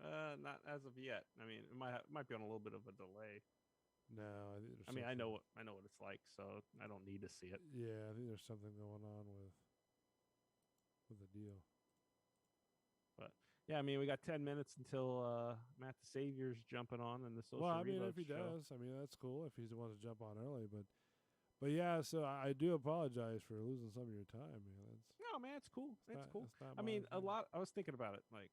Not as of yet. I mean, it might be on a little bit of a delay. No, I think there's I mean, I something- know what it's like, so I don't need to see it. Yeah, I think there's something going on with the deal. Yeah, I mean, we got 10 minutes until Matt the Savior's jumping on in the social Well, I mean, reload if he show. does, I mean, that's cool if he wants to jump on early. But yeah, so I do apologize for losing some of your time, man. That's No, man, it's cool. It's cool. It's not I mean, my a thing. lot. I was thinking about it, like,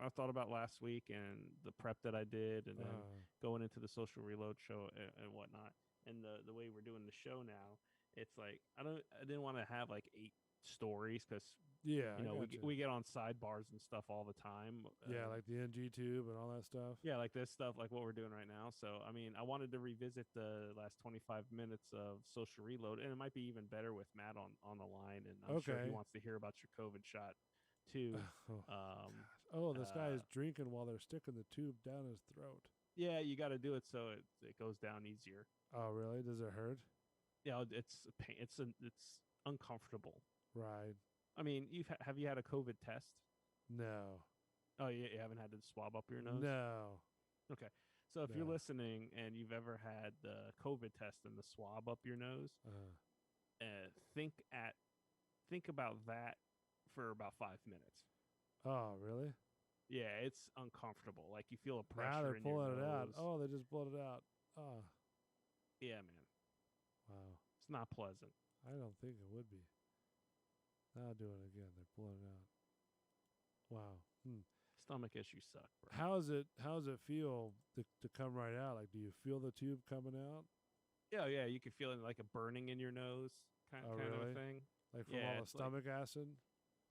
I thought about last week and the prep that I did, and then going into the social reload show and whatnot, and the way we're doing the show now. It's like I didn't want to have like 8 stories because yeah, we get on sidebars and stuff all the time. yeah, like the NG tube and all that stuff. Yeah, like this stuff, like what we're doing right now. So, I mean, I wanted to revisit the last 25 minutes of social reload, and it might be even better with Matt on the line. And I'm sure he Okay. wants to hear about your COVID shot too. Oh, this guy is uh, drinking while they're sticking the tube down his throat. Yeah, you got to do it so it goes down easier. Oh, really? Does it hurt? Yeah, it's a pain. It's uncomfortable. Right. I mean, have you had a COVID test? No. Oh, you haven't had to swab up your nose? No. Okay. So if you're No. listening and you've ever had the COVID test and the swab up your nose, think about that for about 5 minutes. Oh, really? Yeah, it's uncomfortable. Like you feel a Now pressure they're in your pulling it out. nose. Oh, they just pulled it out. Oh, Yeah, man. wow. It's not pleasant. I don't think it would be. Now do it again. They're pulling it out. Wow. Stomach issues suck, bro. How's it feel to come right out? Like, do you feel the tube coming out? Yeah, you can feel it like a burning in your nose kind really? of thing. Like from Yeah, all the it's like- stomach acid?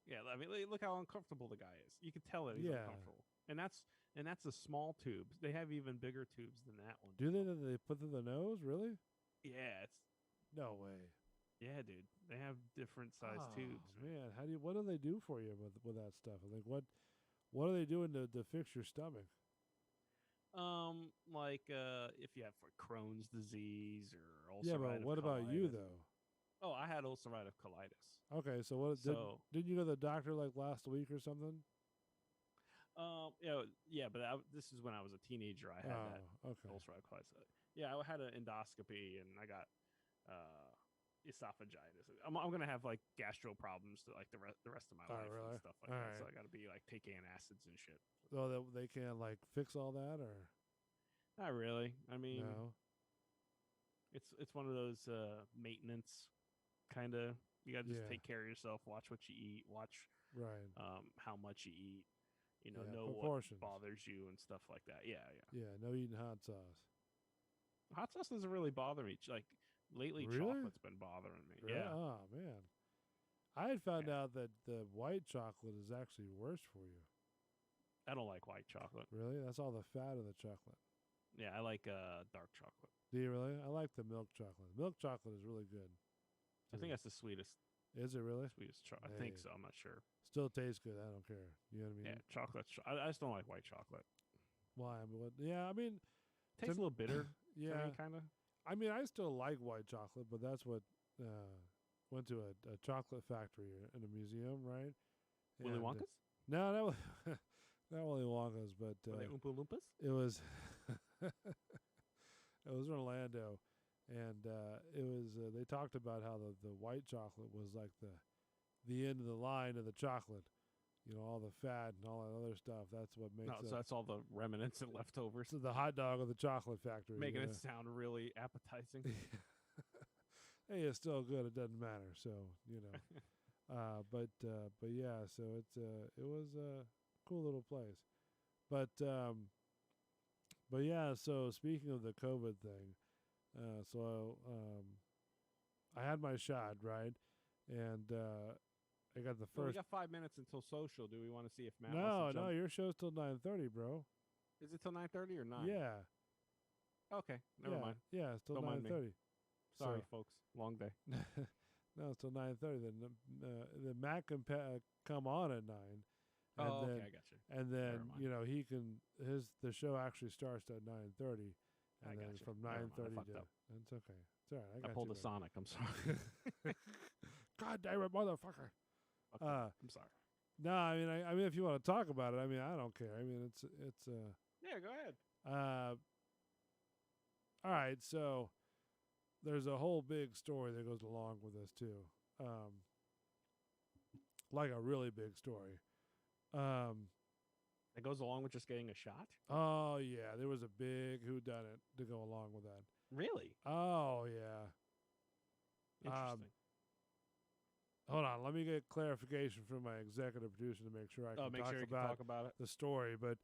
Yeah, I mean, look how uncomfortable the guy is. You can tell that he's Yeah. uncomfortable. And that's a small tube. They have even bigger tubes than that one. Do they put through the nose? Really? Yeah, No way. yeah, dude. They have different size tubes. Oh, man, what do they do for you with that stuff? Like what are they doing to fix your stomach? Like if you have Crohn's disease or ulcerative Yeah, but what about you colitis. though? Oh, I had ulcerative colitis. Okay, so what So, didn't you go to the doctor like last week or something? yeah, but this is when I was a teenager. I had that okay. ulcerative colitis. Yeah, I had an endoscopy and I got esophagitis. I'm gonna have like gastro problems to, like the rest of my life really? and stuff like All that. So right. I got to be like take antacids and shit. So they can't like fix all that or Not really. I mean, no? it's one of those maintenance kind of. You got to just Yeah. take care of yourself. Watch what you eat. Watch Right. how much you eat. Yeah, Know proportions. what bothers you and stuff like that. Yeah. Yeah, no eating hot sauce. Hot sauce doesn't really bother me. Like lately, Really? chocolate's been bothering me. Really? Yeah. Oh man. I had found out that the white chocolate is actually worse for you. I don't like white chocolate. Really? That's all the fat of the chocolate. Yeah, I like dark chocolate. Do you really? I like the milk chocolate. Milk chocolate is really good. I think that's the sweetest Is it really? I think Hey. so. I'm not sure. Still tastes good. I don't care. You know what I mean? Yeah, chocolate. I just don't like white chocolate. Why? Yeah, I mean, Tastes a little bitter. yeah. kind of. I mean, I still like white chocolate, but that's what went to a chocolate factory in a museum, right? Willy And, Wonka's? No, that was not Willy Wonka's, but Were they Oompa Loompas? it was It was in Orlando, and it was. They talked about how the white chocolate was like the end of the line of the chocolate. You know, all the fat and all that other stuff. That's what makes No, it. so that's all the remnants and leftovers, So the hot dog of the chocolate factory. making you it sound really appetizing. Hey, it's still good. It doesn't matter. So you know, but yeah. So it was a cool little place. But yeah. So speaking of the COVID thing, I had my shot, right, and I got the So we first. got 5 minutes until social. Do we want to see if Matt No, wants to no, jump? your show's till 9:30, bro. Is it till 9:30 or 9? Yeah. Okay, never yeah, mind. Yeah, it's till Don't mind me. 9:30. Sorry, folks. Long day. No, it's till 9:30. Then Matt can come on at 9. And Oh, then, okay, I got you. And then Never mind. you know he can the show actually starts at 9:30, I and then got you. from Never mind, I 9:30 fucked to up. it's okay. It's all right. I I got pulled you a there. Sonic. I'm sorry. God damn it, motherfucker! Okay, Uh, I'm sorry. No, I mean, if you want to talk about it, I mean, I don't care. I mean, it's Yeah, go ahead. all right. So there's a whole big story that goes along with this too, like a really big story. It goes along with just getting a shot. Oh yeah, there was a big whodunit to go along with that. Really Oh yeah. interesting. Hold on, let me get clarification from my executive producer to make sure I can Make talk sure you can about talk about it. the story. But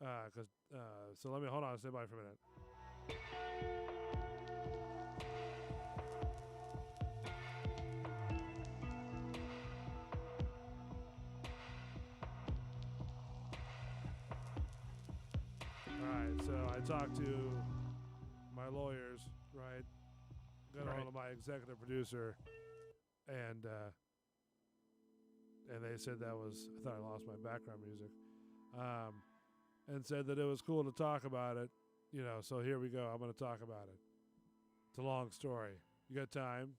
so let me hold on, stand by for a minute. All right, so I talked to my lawyers, right? Got Right. on to my executive producer, and they said that was. I thought I lost my background music, and said that it was cool to talk about it. You know, so here we go. I'm going to talk about it. It's a long story. You got time?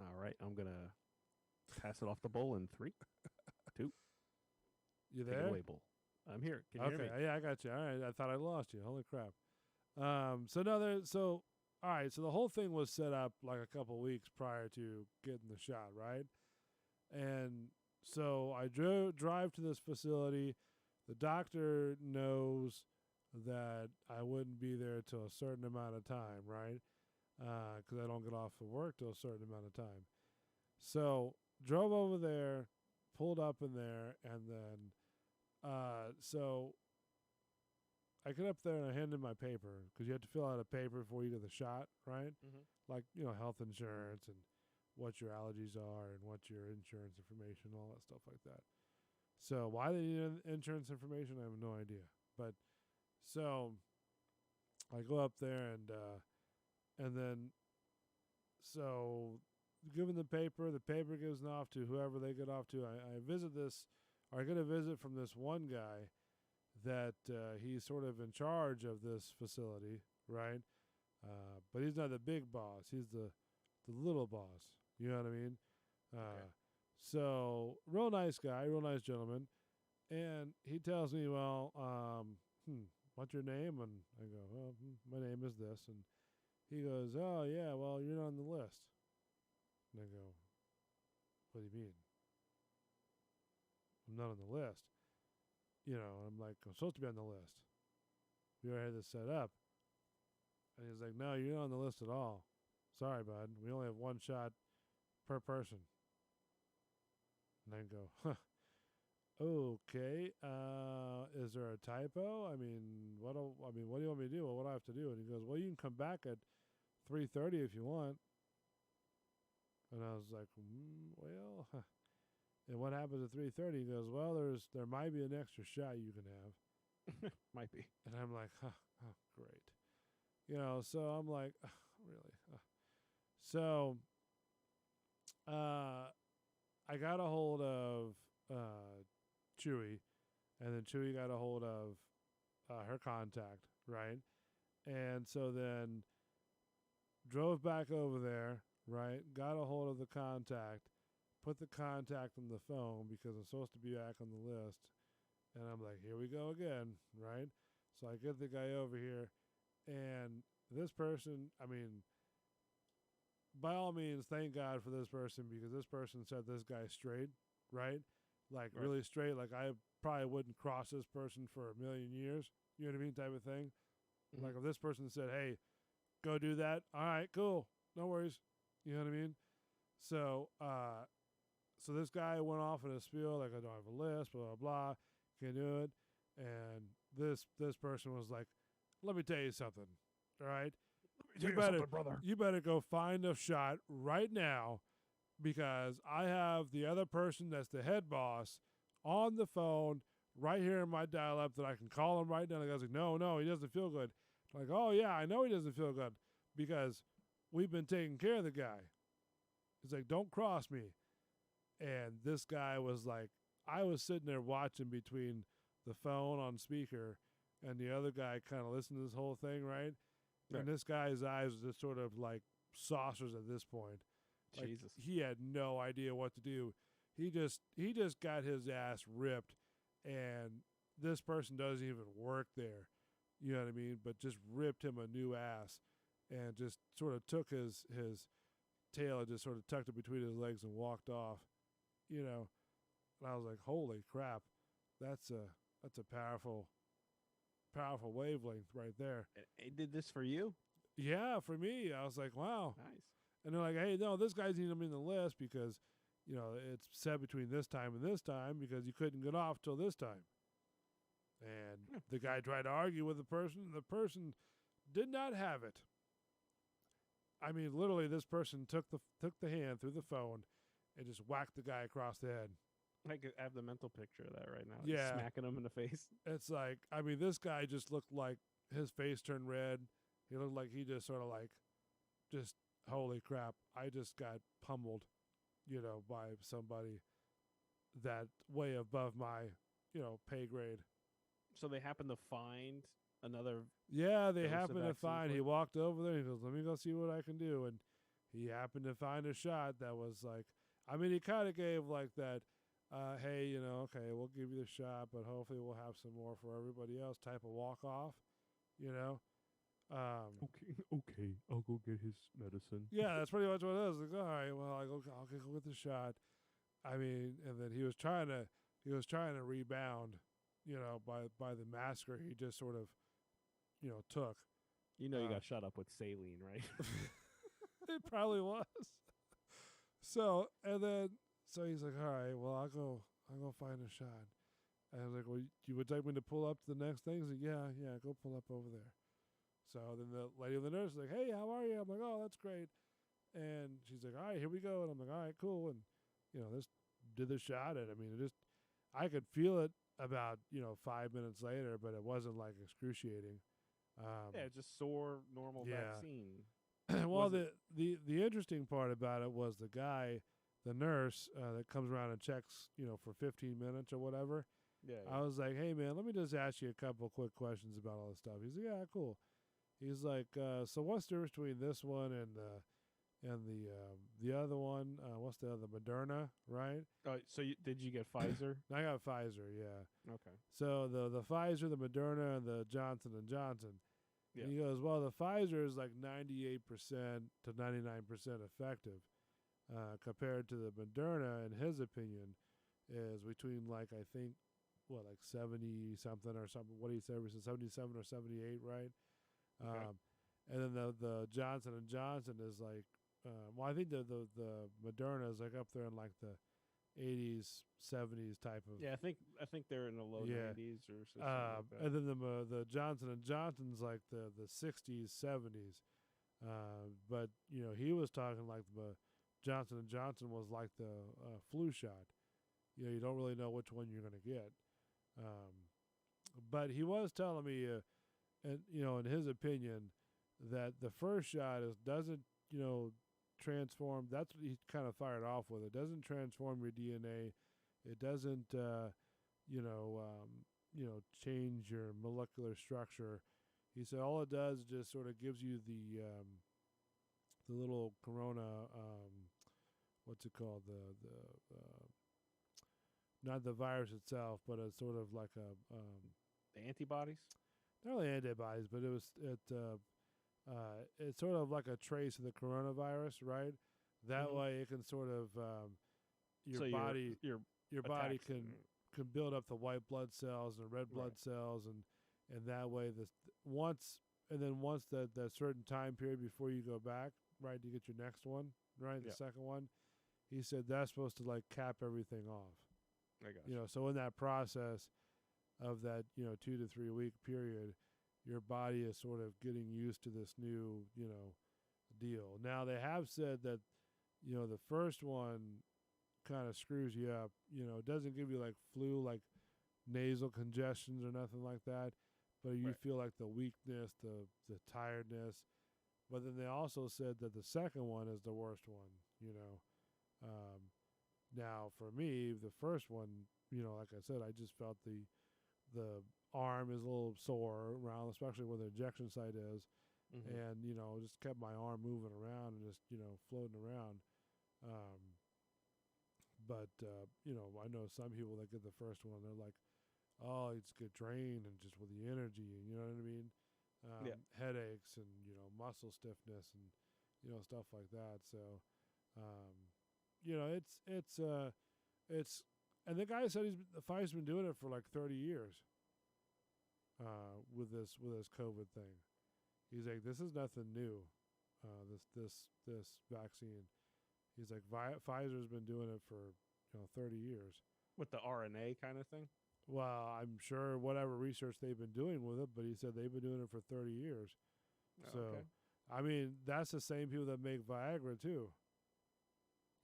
All right, I'm gonna pass it off to Bull in 3, 2. You Take it there? away, Bull. I'm here. Can you hear me? Okay, yeah, I got you. All right, I thought I lost you. Holy crap. So no, all right. So the whole thing was set up like a couple weeks prior to getting the shot, right? And so I drive to this facility. The doctor knows that I wouldn't be there till a certain amount of time, right? Because I don't get off of work till a certain amount of time. So drove over there, pulled up in there, and then so I get up there and I hand in my paper because you have to fill out a paper before you get the shot, right? Mhm. Like, you know, health insurance and what your allergies are and what your insurance information, all that stuff like that. So why they need insurance information, I have no idea. But so I go up there and then so given the paper gives off to whoever they get off to. I visit this, or I get a visit from this one guy that he's sort of in charge of this facility, right? But he's not the big boss. He's the little boss. You know what I mean? Okay. So real nice guy, real nice gentleman. And he tells me, well, what's your name? And I go, well, my name is this. And he goes, oh, yeah, well, you're not on the list. And I go, what do you mean? I'm not on the list. You know, I'm like, I'm supposed to be on the list. We already had this set up. And he's like, no, you're not on the list at all. Sorry, bud. We only have one shot per person. And I go, huh. Okay. Is there a typo? I mean, what do you want me to do? Well, what do I have to do? And he goes, well, you can come back at 3:30 if you want. And I was like, well, huh. And what happens at 3:30? He goes, well, there might be an extra shot you can have. Might be. And I'm like, huh, oh, great. You know, so I'm like, really? So I got a hold of Chewy, and then Chewy got a hold of her contact, right? And so then drove back over there, right? Got a hold of the contact, put the contact on the phone because I'm supposed to be back on the list. And I'm like, here we go again, right? So I get the guy over here, And this person, I mean, by all means, thank God for this person because this person set this guy straight, right? Like Right. really straight. Like I probably wouldn't cross this person for a million years. You know what I mean? Type of thing. Mhm. Like if this person said, "Hey, go do that," all right, cool, no worries. You know what I mean? So, so this guy went off in a spiel like I don't have a list, blah blah blah, can't do it. And this person was like, "Let me tell you something, all right? You better go find a shot right now because I have the other person that's the head boss on the phone right here in my dial up that I can call him right now." The guy's like, no, he doesn't feel good. I'm like, oh yeah, I know he doesn't feel good because we've been taking care of the guy. He's like, don't cross me. And this guy was like, I was sitting there watching between the phone on speaker and the other guy kind of listened to this whole thing, right? Right. And this guy's eyes was just sort of like saucers at this point. Like, Jesus. he had no idea what to do. He just got his ass ripped, and this person doesn't even work there. You know what I mean? But just ripped him a new ass, and just sort of took his tail and just sort of tucked it between his legs and walked off. You know, and I was like, holy crap, that's a powerful wavelength right there. And he did this for you? Yeah, for me, I was like, wow. Nice. And they're like, hey, no, this guy's need to be in the list because, you know, it's set between this time and this time because you couldn't get off till this time. And the guy tried to argue with the person, and the person did not have it. I mean, literally, this person took the hand through the phone and just whacked the guy across the head. I have the mental picture of that right now. Yeah. Smacking him in the face. It's like, I mean, this guy just looked like his face turned red. He looked like he just sort of like, just, holy crap, I just got pummeled, you know, by somebody that way above my, you know, pay grade. So they happen to find another. Yeah, they Dose of happened to vaccine find, for he you? walked over there and he goes, let me go see what I can do. And he happened to find a shot that was like, I mean, he kind of gave like that, hey, you know, okay, we'll give you the shot, but hopefully we'll have some more for everybody else type of walk off, you know? Okay, I'll go get his medicine. Yeah, that's pretty much what it is. Like, all right, well, I'll go get the shot. I mean, and then he was trying to rebound, you know, by the massacre he just sort of, you know, took. You know, you got shut up with saline, right? It probably was. So he's like, all right, well, I'll go find a shot. And I was like, well, you would like me to pull up to the next thing? He's like, yeah, go pull up over there. So then the lady with the nurse is like, hey, how are you? I'm like, oh, that's great. And she's like, all right, here we go. And I'm like, all right, cool. And, you know, this did the shot. And I mean, I could feel it about, you know, 5 minutes later, but it wasn't like excruciating. Yeah, just sore, normal Yeah. vaccine. Well, Was the interesting part about it was the guy, the nurse that comes around and checks, you know, for 15 minutes or whatever. Yeah. I was like, hey, man, let me just ask you a couple quick questions about all this stuff. He's like, yeah, cool. He's like, so what's the difference between this one and the other one? What's the other? Moderna, right? So did you get Pfizer? I got Pfizer, yeah. Okay. So the Pfizer, the Moderna, and the Johnson and Johnson. Yeah. And he goes, well, the Pfizer is like 98% to 99% effective, compared to the Moderna, in his opinion, is between like I think, what, like 70 something or something. What do you say? 77 or 78, right? Okay. And then the Johnson and Johnson is like, well, I think the Moderna is like up there in like the 80s, 70s type of. Yeah, I think they're in the low Yeah. 90s or something like that. And then the Johnson and Johnson's like the 60s, 70s. But you know, he was talking like the Johnson and Johnson was like the flu shot. You know, you don't really know which one you're going to get. But he was telling me, and you know, in his opinion, that the first shot doesn't, you know, transform. That's what he kind of fired off with. It doesn't transform your DNA. It doesn't, you know, change your molecular structure. He said all it does is just sort of gives you the little corona, what's it called? Not the virus itself, but it's sort of like a The antibodies? not really antibodies, but it's sort of like a trace of the coronavirus, right? That Mhm. way, it can sort of your So body your body attacks can build up the white blood cells and red blood Right. cells, and that way once that certain time period before you go back, right, to get your next one, right, the Yeah. second one, he said that's supposed to like cap everything off. I got You know, so in that process of that 2 to 3 week period, your body is sort of getting used to this new deal. Now they have said that the first one kind of screws you up. It doesn't give you like flu, like nasal congestions or nothing like that, but you Right. feel like the weakness, the tiredness. But then they also said that the second one is the worst one. Now for me, the first one, like I said, I just felt the arm is a little sore around, especially where the injection site is, Mhm. and just kept my arm moving around and just floating around. But I know some people that get the first one, they're like, oh, you just get drained and just with the energy, and you know what I mean, Yeah. headaches and muscle stiffness and stuff like that. So, it's and the guy said Pfizer's been doing it for like 30 years. With this COVID thing, he's like, this is nothing new. This vaccine. He's like, Pfizer's been doing it for 30 years. With the RNA kind of thing. Well, I'm sure whatever research they've been doing with it, but he said they've been doing it for 30 years. Oh, So, okay. I mean, that's the same people that make Viagra too.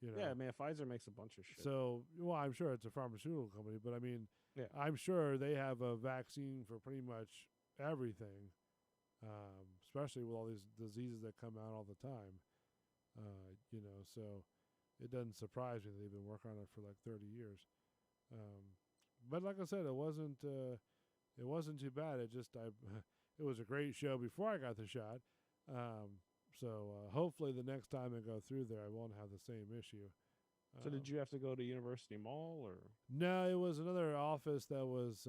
Yeah, man, Pfizer makes a bunch of shit. So, well, I'm sure it's a pharmaceutical company, but I mean, Yeah. I'm sure they have a vaccine for pretty much everything, especially with all these diseases that come out all the time. So it doesn't surprise me that they've been working on it for like 30 years. But like I said, it wasn't too bad. It just it was a great show before I got the shot. So hopefully the next time I go through there, I won't have the same issue. So did you have to go to University Mall or? No, it was another office that was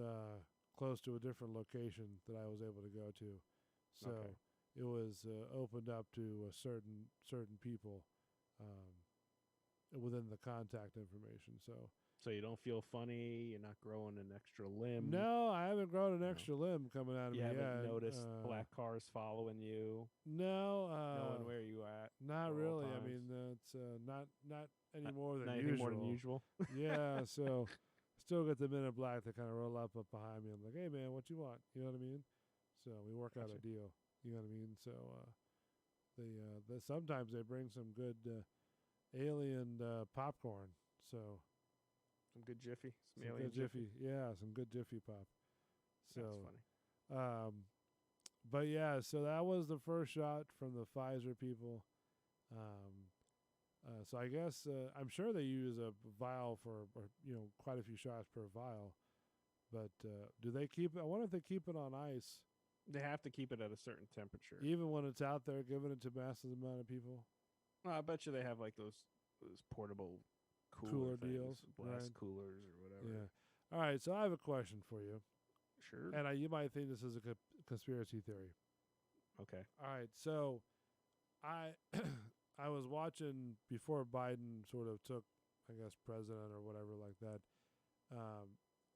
close to a different location that I was able to go to. So Okay. it was opened up to certain people within the contact information. So you don't feel funny. You're not growing an extra limb. No, I haven't grown an No. extra limb coming out of You me haven't yet. noticed black cars following you, No, knowing where you at. not at all really. I times. mean, it's not any more than Not usual. anything more than usual. Yeah, so still got the Men in Black that kind of roll up behind me. I'm like, hey man, what you want? You know what I mean? So we work out a Gotcha. deal. You know what I mean? So they sometimes they bring some good alien popcorn. So Some good Jiffy. Some some alien good Jiffy, yeah, some good Jiffy pop. That's So funny. but yeah, so that was the first shot from the Pfizer people. So I guess I'm sure they use a vial for quite a few shots per vial. But do they keep it? I wonder if they keep it on ice, They have to keep it at a certain temperature. even when it's out there, giving it to massive amount of people. I bet you they have like those portable Cooler things, deals, blast right. coolers or whatever. Yeah. All right. So I have a question for you, Sure. and you might think this is a conspiracy theory. Okay. All right. So I I was watching before Biden sort of took, I guess, president or whatever like that.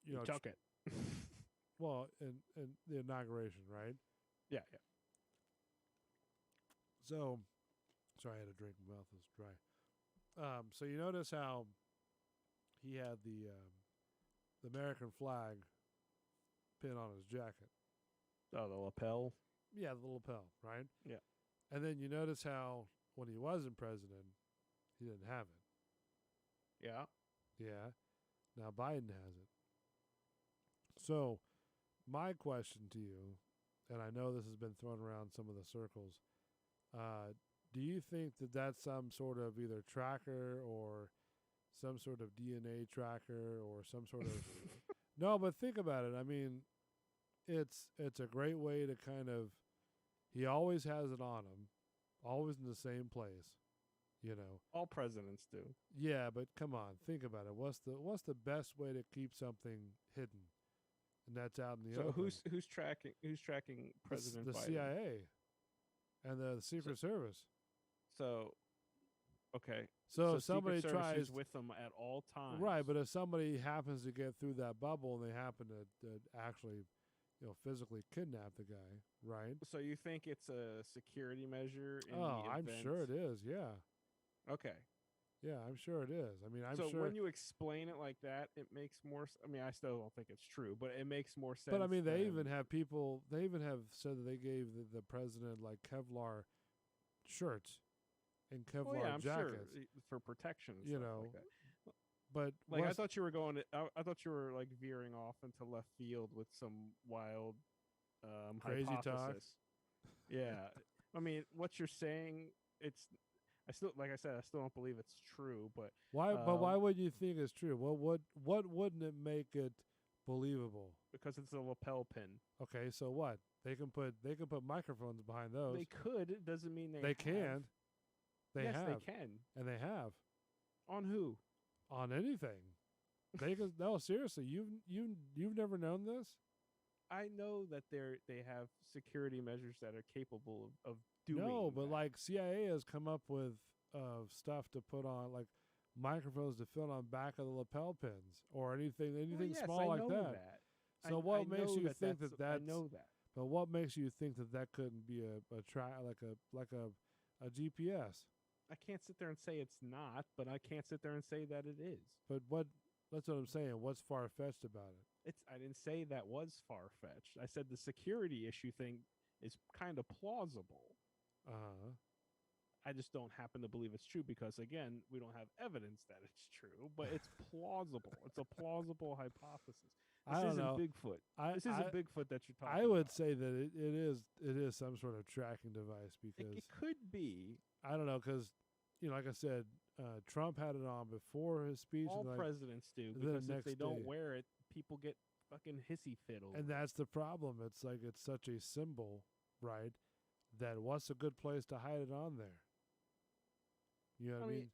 You took it. Well, in the inauguration, right? Yeah. So, sorry, I had a drink. My mouth was dry. So you notice how he had the American flag pin on his jacket. Oh, the lapel. Yeah, the lapel, right? Yeah. And then you notice how when he wasn't president, he didn't have it. Yeah. Yeah. Now Biden has it. So, my question to you, and I know this has been thrown around some of the circles, do you think that that's some sort of either tracker or some sort of DNA tracker or some sort of no? But think about it. I mean, it's a great way to kind of. He always has it on him, always in the same place. All presidents do. Yeah, but come on, think about it. What's the best way to keep something hidden? and that's out in the So open. who's tracking President the Biden? CIA and the Secret Service. So okay. So if Secret somebody Service tries, is with them at all times. right? But if somebody happens to get through that bubble and they happen to actually, physically kidnap the guy, right? So you think it's a security measure? In Oh, the I'm sure it is. Yeah, Okay. yeah, I'm sure it is. I mean, I'm So sure. when you explain it like that, it makes more. I mean, I still don't think it's true, but it makes more sense. But I mean, they than- even have people. They even have said that they gave the president like Kevlar shirts and Kevlar Well, yeah, I'm jackets. sure for protection. And You stuff know, like that. But Like I what's- thought you were going. I thought you were like veering off into left field with some wild Crazy talk? hypothesis. Yeah, I mean, what you're saying, it's. I still, like I said, I still don't believe it's true. But why? But why um, would you think it's true? Well, what wouldn't it make it believable? because it's a lapel pin, Okay, so what? They can put microphones behind those. they could. It doesn't mean They have. can. They yes, have. they can. And they have On who? on anything. They can. No, seriously. You've never known this? I know that they have security measures that are capable of doing. No, but that. like CIA has come up with stuff to put on, like microphones to fit on back of the lapel pins or anything Well, yes, small I like know that. So I what makes know you that think that's, that I know that. But what makes you think that couldn't be like a GPS? I can't sit there and say it's not, but I can't sit there and say that it is. But that's what I'm saying. What's far fetched about it? I didn't say that was far fetched. I said the security issue thing is kind of plausible. I just don't happen to believe it's true because, again, we don't have evidence that it's true, but it's plausible. It's a plausible hypothesis. I This don't isn't know. Bigfoot. This isn't Bigfoot that you're talking I would about. say that it is some sort of tracking device because It could be. I don't know because like I said, Trump had it on before his speech. All and like, presidents do the because if next they don't day. wear it, people get fucking hissy fit over and it. that's the problem. It's like it's such a symbol, right? That what's a good place to hide it on there? You know what I mean?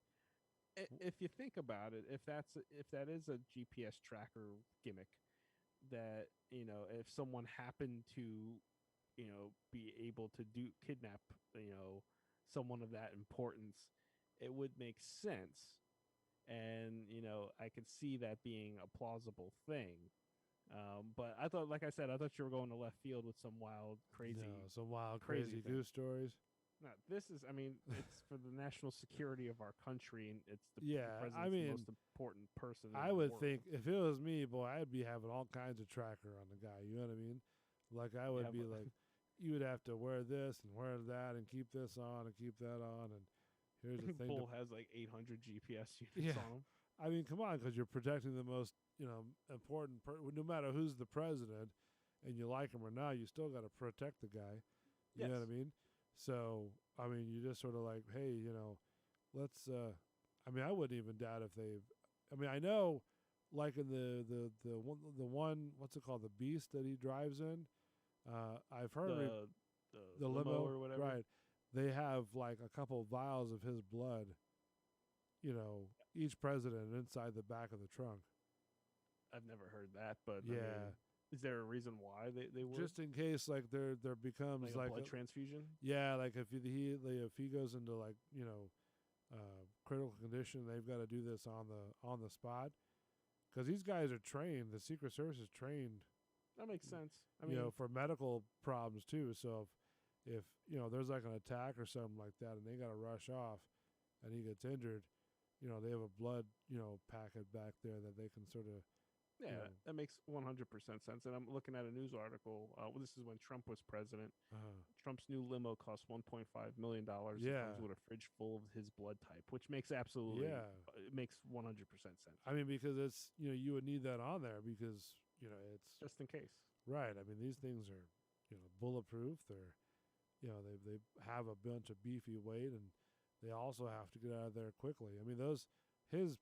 If you think about it, if that is a GPS tracker gimmick, that if someone happened to be able to kidnap someone of that importance, it would make sense, and I could see that being a plausible thing. But I thought, like I said, I thought you were going to left field with some wild, crazy. No, some wild, crazy crazy thing. goose stories. No, this is. I mean, it's for the national security of our country, and it's the Yeah, president's I mean, the most important person. I in the would world. think if it was me, boy, I'd be having all kinds of tracker on the guy. You know what I mean? Like I would Yeah, be but- like, you would have to wear this and wear that and keep this on and keep that on. And here's the thing. Bull has like 800 GPS units Yeah. on him. I mean, come on, because you're protecting the most, important. No matter who's the president, and you like him or not, you still got to protect the guy. You know what I Yes. mean? So, I mean, you just sort of like, hey, let's. I mean, I wouldn't even doubt if they. I mean, I know, like in the one, what's it called, the Beast that he drives in. I've heard The the limo or whatever. right? They have like a couple vials of his blood. Each president inside the back of the trunk. I've never heard that, but Yeah. I mean, is there a reason why they would? Just in case, like there becomes like a like blood transfusion. yeah, like if he goes into like critical condition, they've got to do this on the spot, because these guys are trained. The Secret Service is trained, That makes sense. I mean, for medical problems too. So if there's like an attack or something like that, and they got to rush off, and he gets injured, they have a blood packet back there that they can sort of. yeah, know. that makes 100% sense. And I'm looking at a news article. This is when Trump was president. Trump's new limo costs $1.5 million. It Yeah. comes with a fridge full of his blood type, which makes absolutely it makes 100% sense. I mean, because it's you would need that on there because it's Just in case. right. I mean, these things are bulletproof. They're they have a bunch of beefy weight, and they also have to get out of there quickly. I mean, his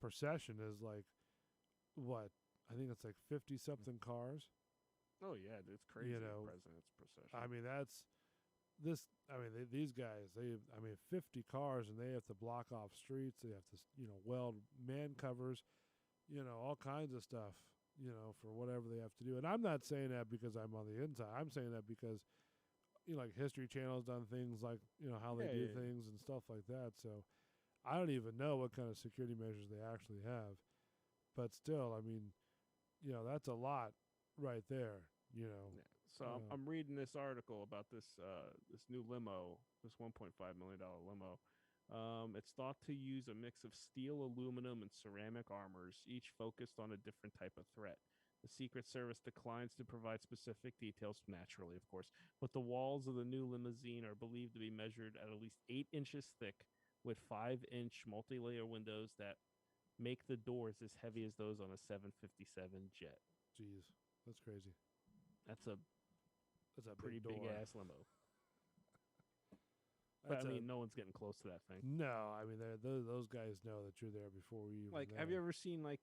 procession is like what I think it's like 50 something cars. Oh yeah, it's crazy. You the know, president's procession. I mean, these guys, 50 cars, and they have to block off streets. They have to, weld man covers, all kinds of stuff. for whatever they have to do. And I'm not saying that because I'm on the inside. I'm saying that because, like History Channel's done things like, how they do things and stuff like that. So I don't even know what kind of security measures they actually have. But still, I mean, that's a lot right there, Yeah. So I'm reading this article about this this new limo, this $1.5 million limo. It's thought to use a mix of steel, aluminum, and ceramic armors, each focused on a different type of threat. The Secret Service declines to provide specific details, naturally, of course, but the walls of the new limousine are believed to be measured at least 8 inches thick, with 5-inch multi-layer windows that make the doors as heavy as those on a 757 jet. Jeez, that's crazy. That's a pretty big big door. ass limo. But I mean, no one's getting close to that thing. No, I mean, those guys know that you're there before we even Have you ever seen like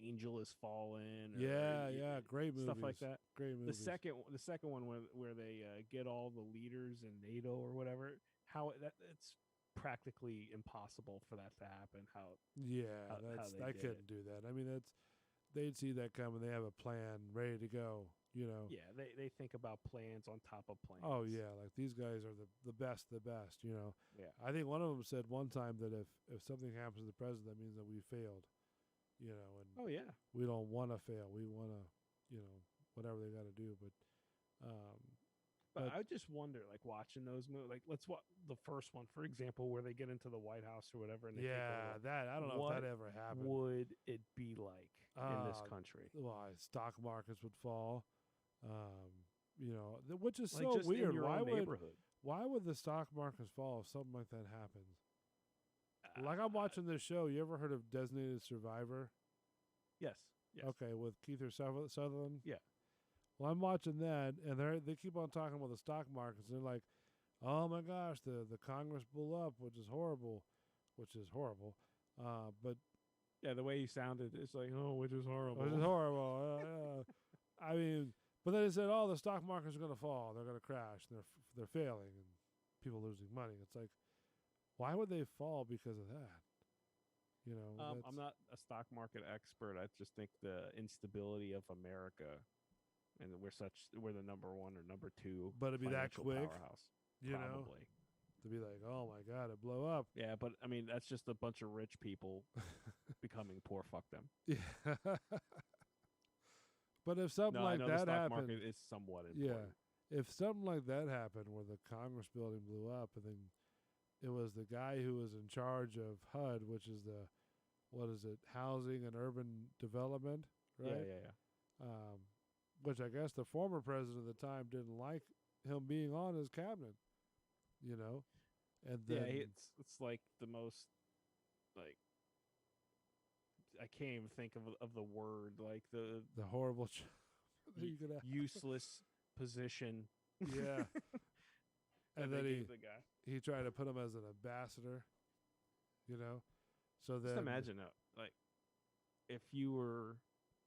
Angel Has Fallen? Yeah, great movies. Stuff like that. Great movies. The second one where they get all the leaders in NATO or whatever, it's practically impossible for that to happen. I couldn't do that. I mean, they'd see that coming. They have a plan ready to go. Yeah, they think about plans on top of plans. Oh yeah, like these guys are the best. Yeah. I think one of them said one time that if something happens to the president, that means that we failed. And oh yeah, we don't want to fail. We want to, whatever they got to do. But I just wonder, like watching those movies, like let's watch the first one, for example, where they get into the White House or whatever. And they take over. I don't know if that ever happened. Would it be like in this country? Well, stock markets would fall. Which is like so just weird. In your own neighborhood. Why would the stock markets fall if something like that happens? Like I'm watching this show. You ever heard of Designated Survivor? Yes. Okay, with Kiefer Sutherland. Yeah. Well, I'm watching that, and they keep on talking about the stock markets. And they're like, "Oh my gosh, the Congress blew up, which is horrible." But yeah, the way you sounded, it's like, "Oh, which is horrible." Which is horrible. I mean, but then they said, "Oh, the stock markets are going to fall. They're going to crash. And they're failing, and people losing money." It's like, why would they fall because of that? I'm not a stock market expert. I just think the instability of America, and we're the number one or number two, but it'd be that quick, powerhouse, probably. To be like, oh my God, it blew up. Yeah, but I mean, that's just a bunch of rich people becoming poor. Fuck them. Yeah. But if something like that the stock happened, market is somewhat important. Yeah, if something like that happened, where the Congress building blew up, and then it was the guy who was in charge of HUD, which is Housing and Urban Development, right? Yeah. Which I guess the former president at the time didn't like him being on his cabinet, and then it's like the most like. I can't even think of the word, like the horrible useless position. Yeah. And then the guy. He tried to put him as an ambassador, So then just imagine like if you were,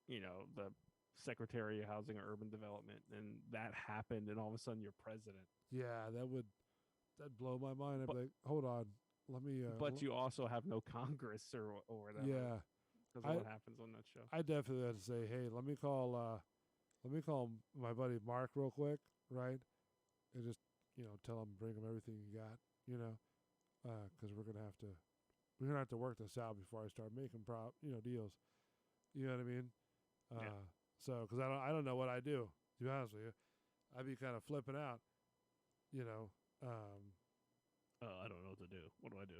the Secretary of Housing or Urban Development, and that happened, and all of a sudden you're president. Yeah, that'd blow my mind. I'd be like, hold on, let me. But you also have no Congress or whatever. Yeah. Because of what happens on that show. I definitely had to say, hey, let me call my buddy Mark real quick, right? And just, tell him, bring him everything you got, because we're gonna have to work this out before I start making deals. You know what I mean? Yeah. So, because I don't know what I do. To be honest with you, I'd be kind of flipping out. I don't know what to do. What do I do?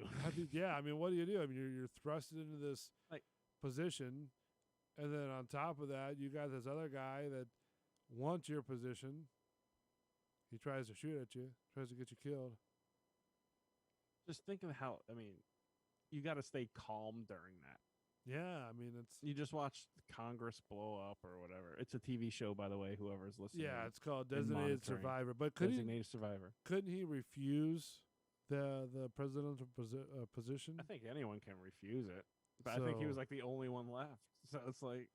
I mean, what do you do? I mean, you're thrusted into this position, and then on top of that, you got this other guy that wants your position. He tries to shoot at you, tries to get you killed. Just think of how, you got to stay calm during that. Yeah, I mean, you just watch Congress blow up or whatever. It's a TV show, by the way, whoever's listening. Yeah, it's called Designated Survivor. But couldn't he refuse the presidential position? I think anyone can refuse it. But I think he was like the only one left. So it's like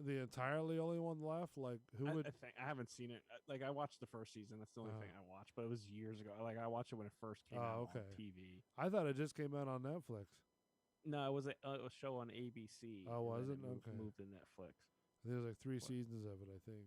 the entirely only one left. Like who would? I haven't seen it. Like I watched the first season. That's the only thing I watched. But it was years ago. Like I watched it when it first came out on TV. I thought it just came out on Netflix. No, it was a show on ABC. Oh, And was then it? moved, Okay. moved to Netflix. There's like 3 But seasons of it, I think.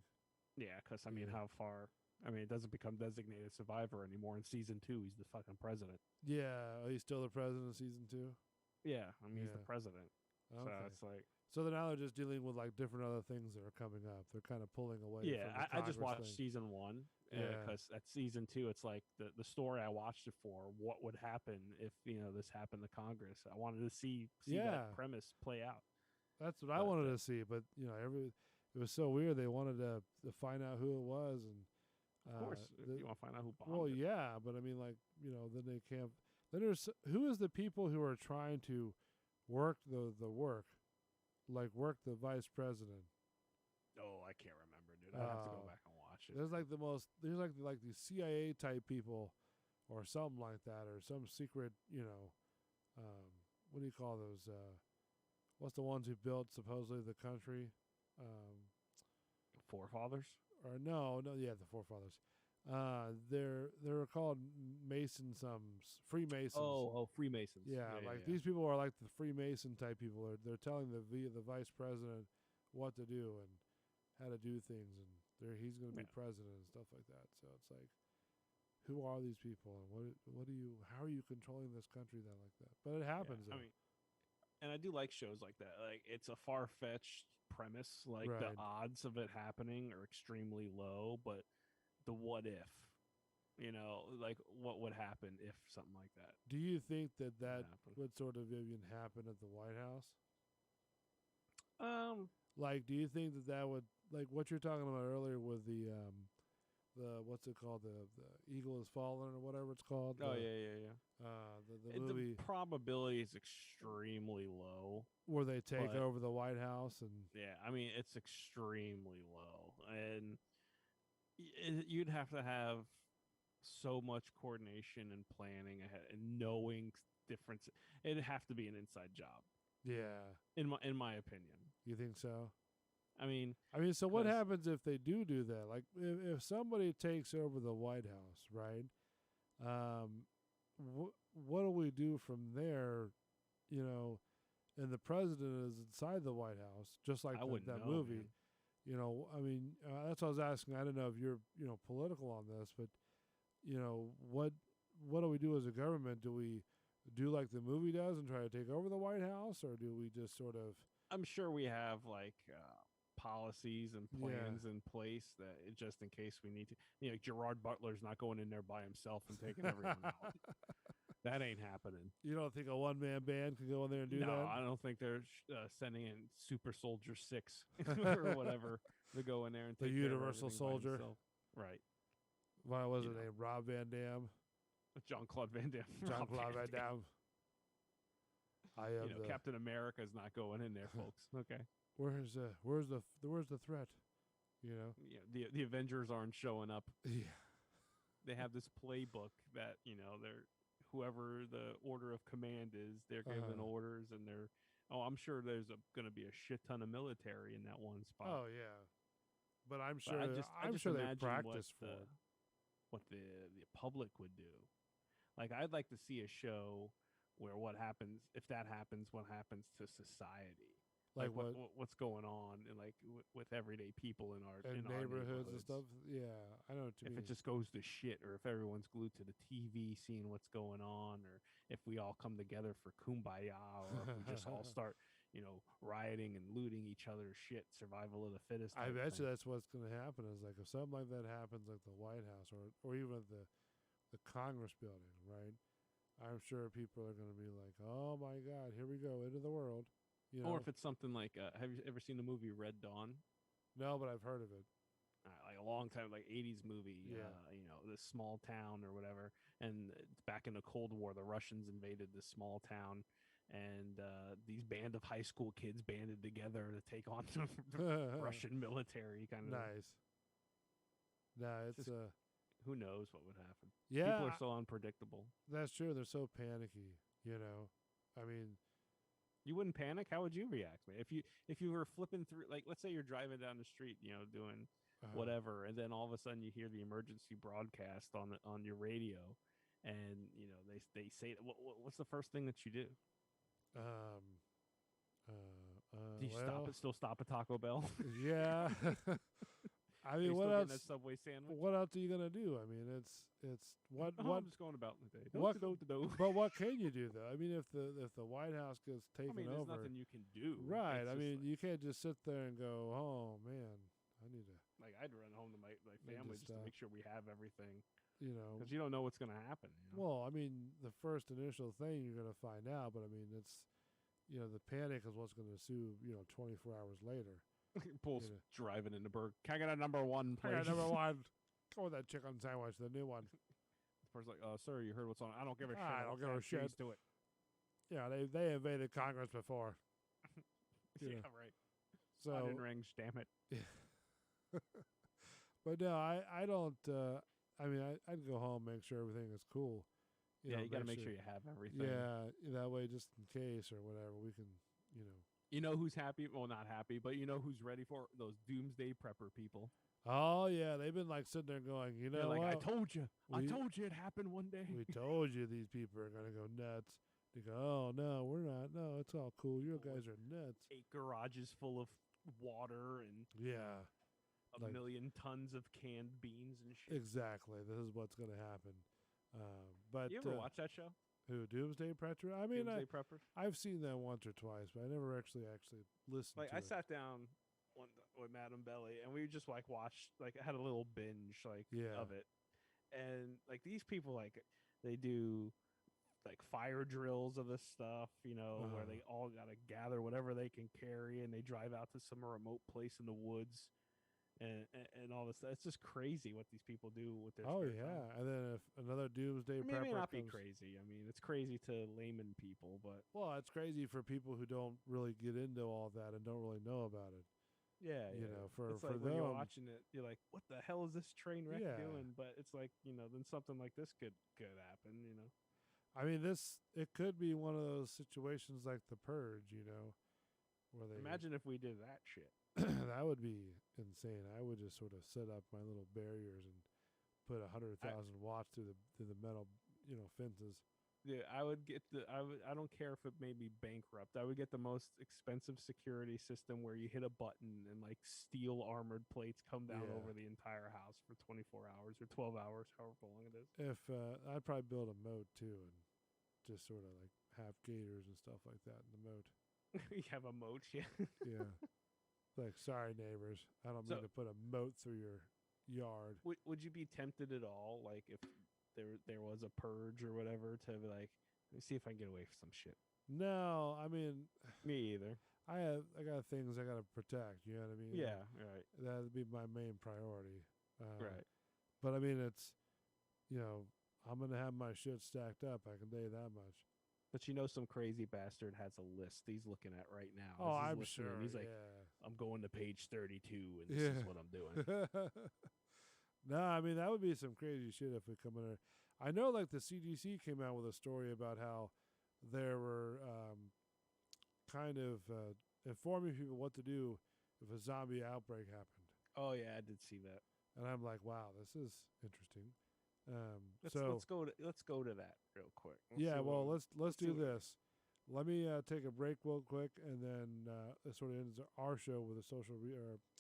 yeah, because I mean, Yeah. how far? I mean, it doesn't become designated survivor anymore in season 2. He's the fucking president. Yeah. Oh, he's still the president of season 2? Yeah, I mean, he's the Yeah. president. So Okay. it's like, So then now they're just dealing with like different other things that are coming up. They're kind of pulling away yeah, from the I just Congress watched thing. season 1 Yeah. because at season 2, it's like the story I watched it for. What would happen if this happened to Congress? I wanted to see Yeah. that premise play out. That's what I But, wanted to see, but it was so weird. They wanted to find out who it was, and Of course, if you want to find out who bombed well, it. yeah, but I mean, like then they can't. Then there's who is the people who are trying to work the work, like work the vice president. Oh, I can't remember, dude. I have to go Oh. back and watch it. There's like there's like these CIA type people, or something like that, or some secret, what do you call those? What's the ones who built supposedly the country? Forefathers. Or no, yeah, the forefathers. They're called Freemasons. Oh, Freemasons. Yeah, these people are like the Freemason type people. They're telling the vice president what to do and how to do things, and he's going to be president and stuff like that. So it's like, who are these people, and how are you controlling this country then like that? But it happens. I mean, and I do like shows like that. Like, it's a far fetched premise. Like, the Right. odds of it happening are extremely low, but the what if, like what would happen if something like that Do you think that happened? would sort of even happen at the White House? Um, Like, do you think that would, like what you're talking about earlier with the what's it called, the Eagle Has Fallen or whatever it's called? oh, the, yeah. the movie The probability is extremely low. where they take but- over the White House and Yeah, I mean, it's extremely low, and you'd have to have so much coordination and planning ahead and knowing difference. It'd have to be an inside job, yeah, in my opinion. you think so? I mean, So what 'Cause- happens if they do that? Like, if somebody takes over the White House, right? What do we do from there? And the president is inside the White House, just like I wouldn't that know, movie. man. That's what I was asking. I don't know if you're, political on this, but, what do we do as a government? Do we do like the movie does and try to take over the White House, or do we just sort of? I'm sure we have like policies and Yeah. plans in place that just in case we need to. Gerard Butler's not going in there by himself and taking everyone out. That ain't happening. You don't think a one-man band could go in there and do No, that? I don't think they're sending in Super Soldier 6 or whatever to go in there and The take care of Universal everything by Soldier. himself. Right. Why was You it know. named Rob Van Dam? Jean-Claude Van Damme. Jean-Claude Van Damme. I am the. Captain America's not going in there, folks. Okay. Where's the threat? The Avengers aren't showing up. Yeah. They have this playbook that, they're whoever the order of command is, they're giving Uh-huh. orders, and I'm sure there's going to be a shit ton of military in that one spot. Oh yeah. But I'm But sure. I just I'm sure they imagine practice for it. what the public would do. Like, I'd like to see a show where what happens if that happens, what happens to society, Like what's going on, and like with everyday people in our and in our neighborhoods and neighborhoods. stuff. Yeah, I know what you If mean. it just goes to shit, or if everyone's glued to the TV seeing what's going on, or if we all come together for kumbaya, or if we just all start, rioting and looting each other's shit, survival of the fittest. I type bet you thing. that's what's going to happen. Is like if something like that happens, like the White House or even at the Congress building, right? I'm sure people are going to be like, "Oh my God, here we go into the world." Or if it's something like, have you ever seen the movie Red Dawn? no, but I've heard of it. Like a long time, like 80s movie, Yeah. this small town or whatever. And it's back in the Cold War, the Russians invaded this small town, and these band of high school kids banded together to take on the Russian military, kind of. Nice. No, it's Just- Who knows what would happen? yeah, People are so unpredictable. that's true. They're so panicky. I mean, You wouldn't panic? How would you react, man? If you were flipping through, like, let's say you're driving down the street, doing whatever, and then all of a sudden you hear the emergency broadcast on your radio, and they say, what's the first thing that you do? Do you well, still stop at Taco Bell? Yeah. I Are you mean, what still getting that else? Subway sandwich? What else are you gonna do? I mean, it's what Oh, what. I'm just going about the day. What? Do. But what can you do though? I mean, if the White House gets I taken mean, there's over, nothing you can do. right? It's I just mean, like, you can't just sit there and go, "Oh man, I need to," I'd run home to my family just to stop. make sure we have everything you know. because you don't know what's going to happen. You know? Well, I mean, the first initial thing you're gonna find out, but I mean, it's the panic is what's gonna ensue. 24 hours later. Pulls Yeah. driving into Burger. Can I get a number one, All right, please? number one. Go with that chicken sandwich, the new one. The person's like, sir, you heard what's on. I don't give a shit. I don't give a Add cheese shit. to it. Yeah, they invaded Congress before. Yeah, Yeah. right. So, Onion rings, damn it. but no, I don't. I mean, I'd go home, make sure everything is cool. Yeah, you got to make make sure you have everything. Yeah, that way, just in case or whatever, we can, You know who's happy? Well, not happy, but you know who's ready for it? Those doomsday prepper people. Oh yeah, they've been like sitting there going, They're like, what? I told you We- it happened one day. We told you these people are gonna go nuts. They go, oh no, we're not. No, it's all cool. You guys are nuts. 8 garages full of water and Yeah, a like- million tons of canned beans and shit. exactly. This is what's gonna happen. But You ever watch that show? who Doomsday Predator? I mean, Doomsday Preppers? I've seen that once or twice, but I never actually listened. Like to I it. sat down with Madam Belly and we just like watched I had a little binge Yeah. of it. And like these people they do like fire drills of this stuff, where they all gotta gather whatever they can carry and they drive out to some remote place in the woods and all this stuff. It's just crazy what these people do with their Oh spare yeah, time. and then if another Doomsday I mean, it may Prepper not be comes, crazy. I mean, it's crazy to layman people, but well, it's crazy for people who don't really get into all that and don't really know about it. yeah, You know, for- it's for like when you're them- watching it, you're like, "What the hell is this train wreck Yeah. doing?" But it's like, then something like this could happen. I mean, it could be one of those situations like the Purge, where they Imagine if we did that shit. that would be insane. I would just sort of set up my little barriers and put 100,000 watts through the metal, fences. Yeah, I would get I don't care if it made me bankrupt. I would get the most expensive security system where you hit a button and like steel armored plates come down Yeah. over the entire house for 24 hours or 12 hours, however long it is. If I'd probably build a moat too, and just sort of like have gators and stuff like that in the moat. You have a moat, yeah. Yeah. Like, sorry, neighbors. I don't So- mean to put a moat through your yard. Would you be tempted at all, like if there was a purge or whatever, to be like, let me see if I can get away with some shit? No, I mean, Me either. I got things I got to protect. You know what I mean? Yeah, right, That'd be my main priority. right. But I mean, it's, I'm going to have my shit stacked up. I can tell you that much. But some crazy bastard has a list he's looking at right now. Oh, as he's I'm listening, sure. He's like, yeah. I'm going to page 32, and this is Yeah. what I'm doing. No, I mean, that would be some crazy shit if we come in there. I know, like, the CDC came out with a story about how there were kind of informing people what to do if a zombie outbreak happened. Oh yeah, I did see that. And I'm like, wow, this is interesting. Let's go to that real quick. Let's see do what- this. Let me take a break real quick, and then it sort of ends our show with a social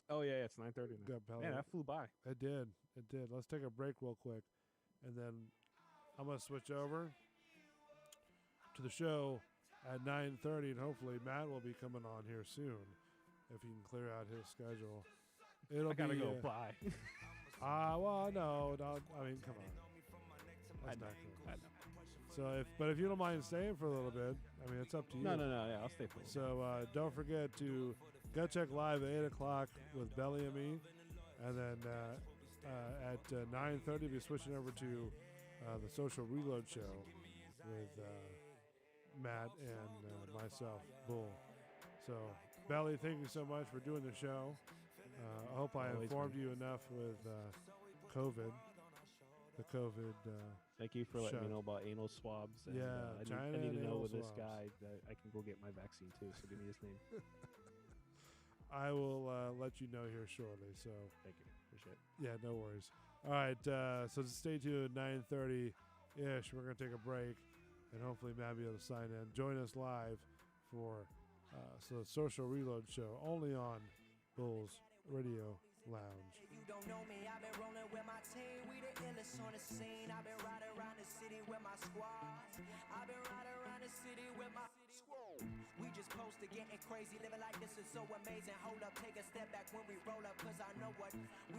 Oh yeah, it's 9:30 now. gut pellet. Man, that flew by. It did. Let's take a break real quick, and then I'm gonna switch over to the show at 9:30, and hopefully Matt will be coming on here soon if he can clear out his schedule. It'll I gotta be, go. Bye. Well, no, I mean, come on. I That's know. not cool. I know. So if you don't mind staying for a little bit, I mean, it's up to you. No. Yeah, I'll stay for you. So don't forget to Gut Check Live at 8 o'clock with Belly and me. And then at 9:30, we'll be switching over to the Social Reload Show with Matt and myself, Bull. So, Belly, thank you so much for doing the show. I hope I Always, informed man. you enough with COVID. The COVID. Thank you for letting me Shut. know about anal swabs. And, Yeah, I China need and to know anal with this swabs. guy that I can go get my vaccine too. So give me his name. I will let you know here shortly. So, Thank you. Appreciate it. yeah, no worries. All right, so stay tuned. 9:30 ish. We're gonna take a break, and hopefully Matt will be able to sign in. Join us live for the Social Reload Show, only on Bulls Radio Lounge. You don't know me, I've been rolling with my team. We the illest on the scene. I've been riding around the city with my squad. I've been riding around the city with my squad. We just posted getting crazy, living like this is so amazing. Hold up, take a step back when we roll up, cause I know what we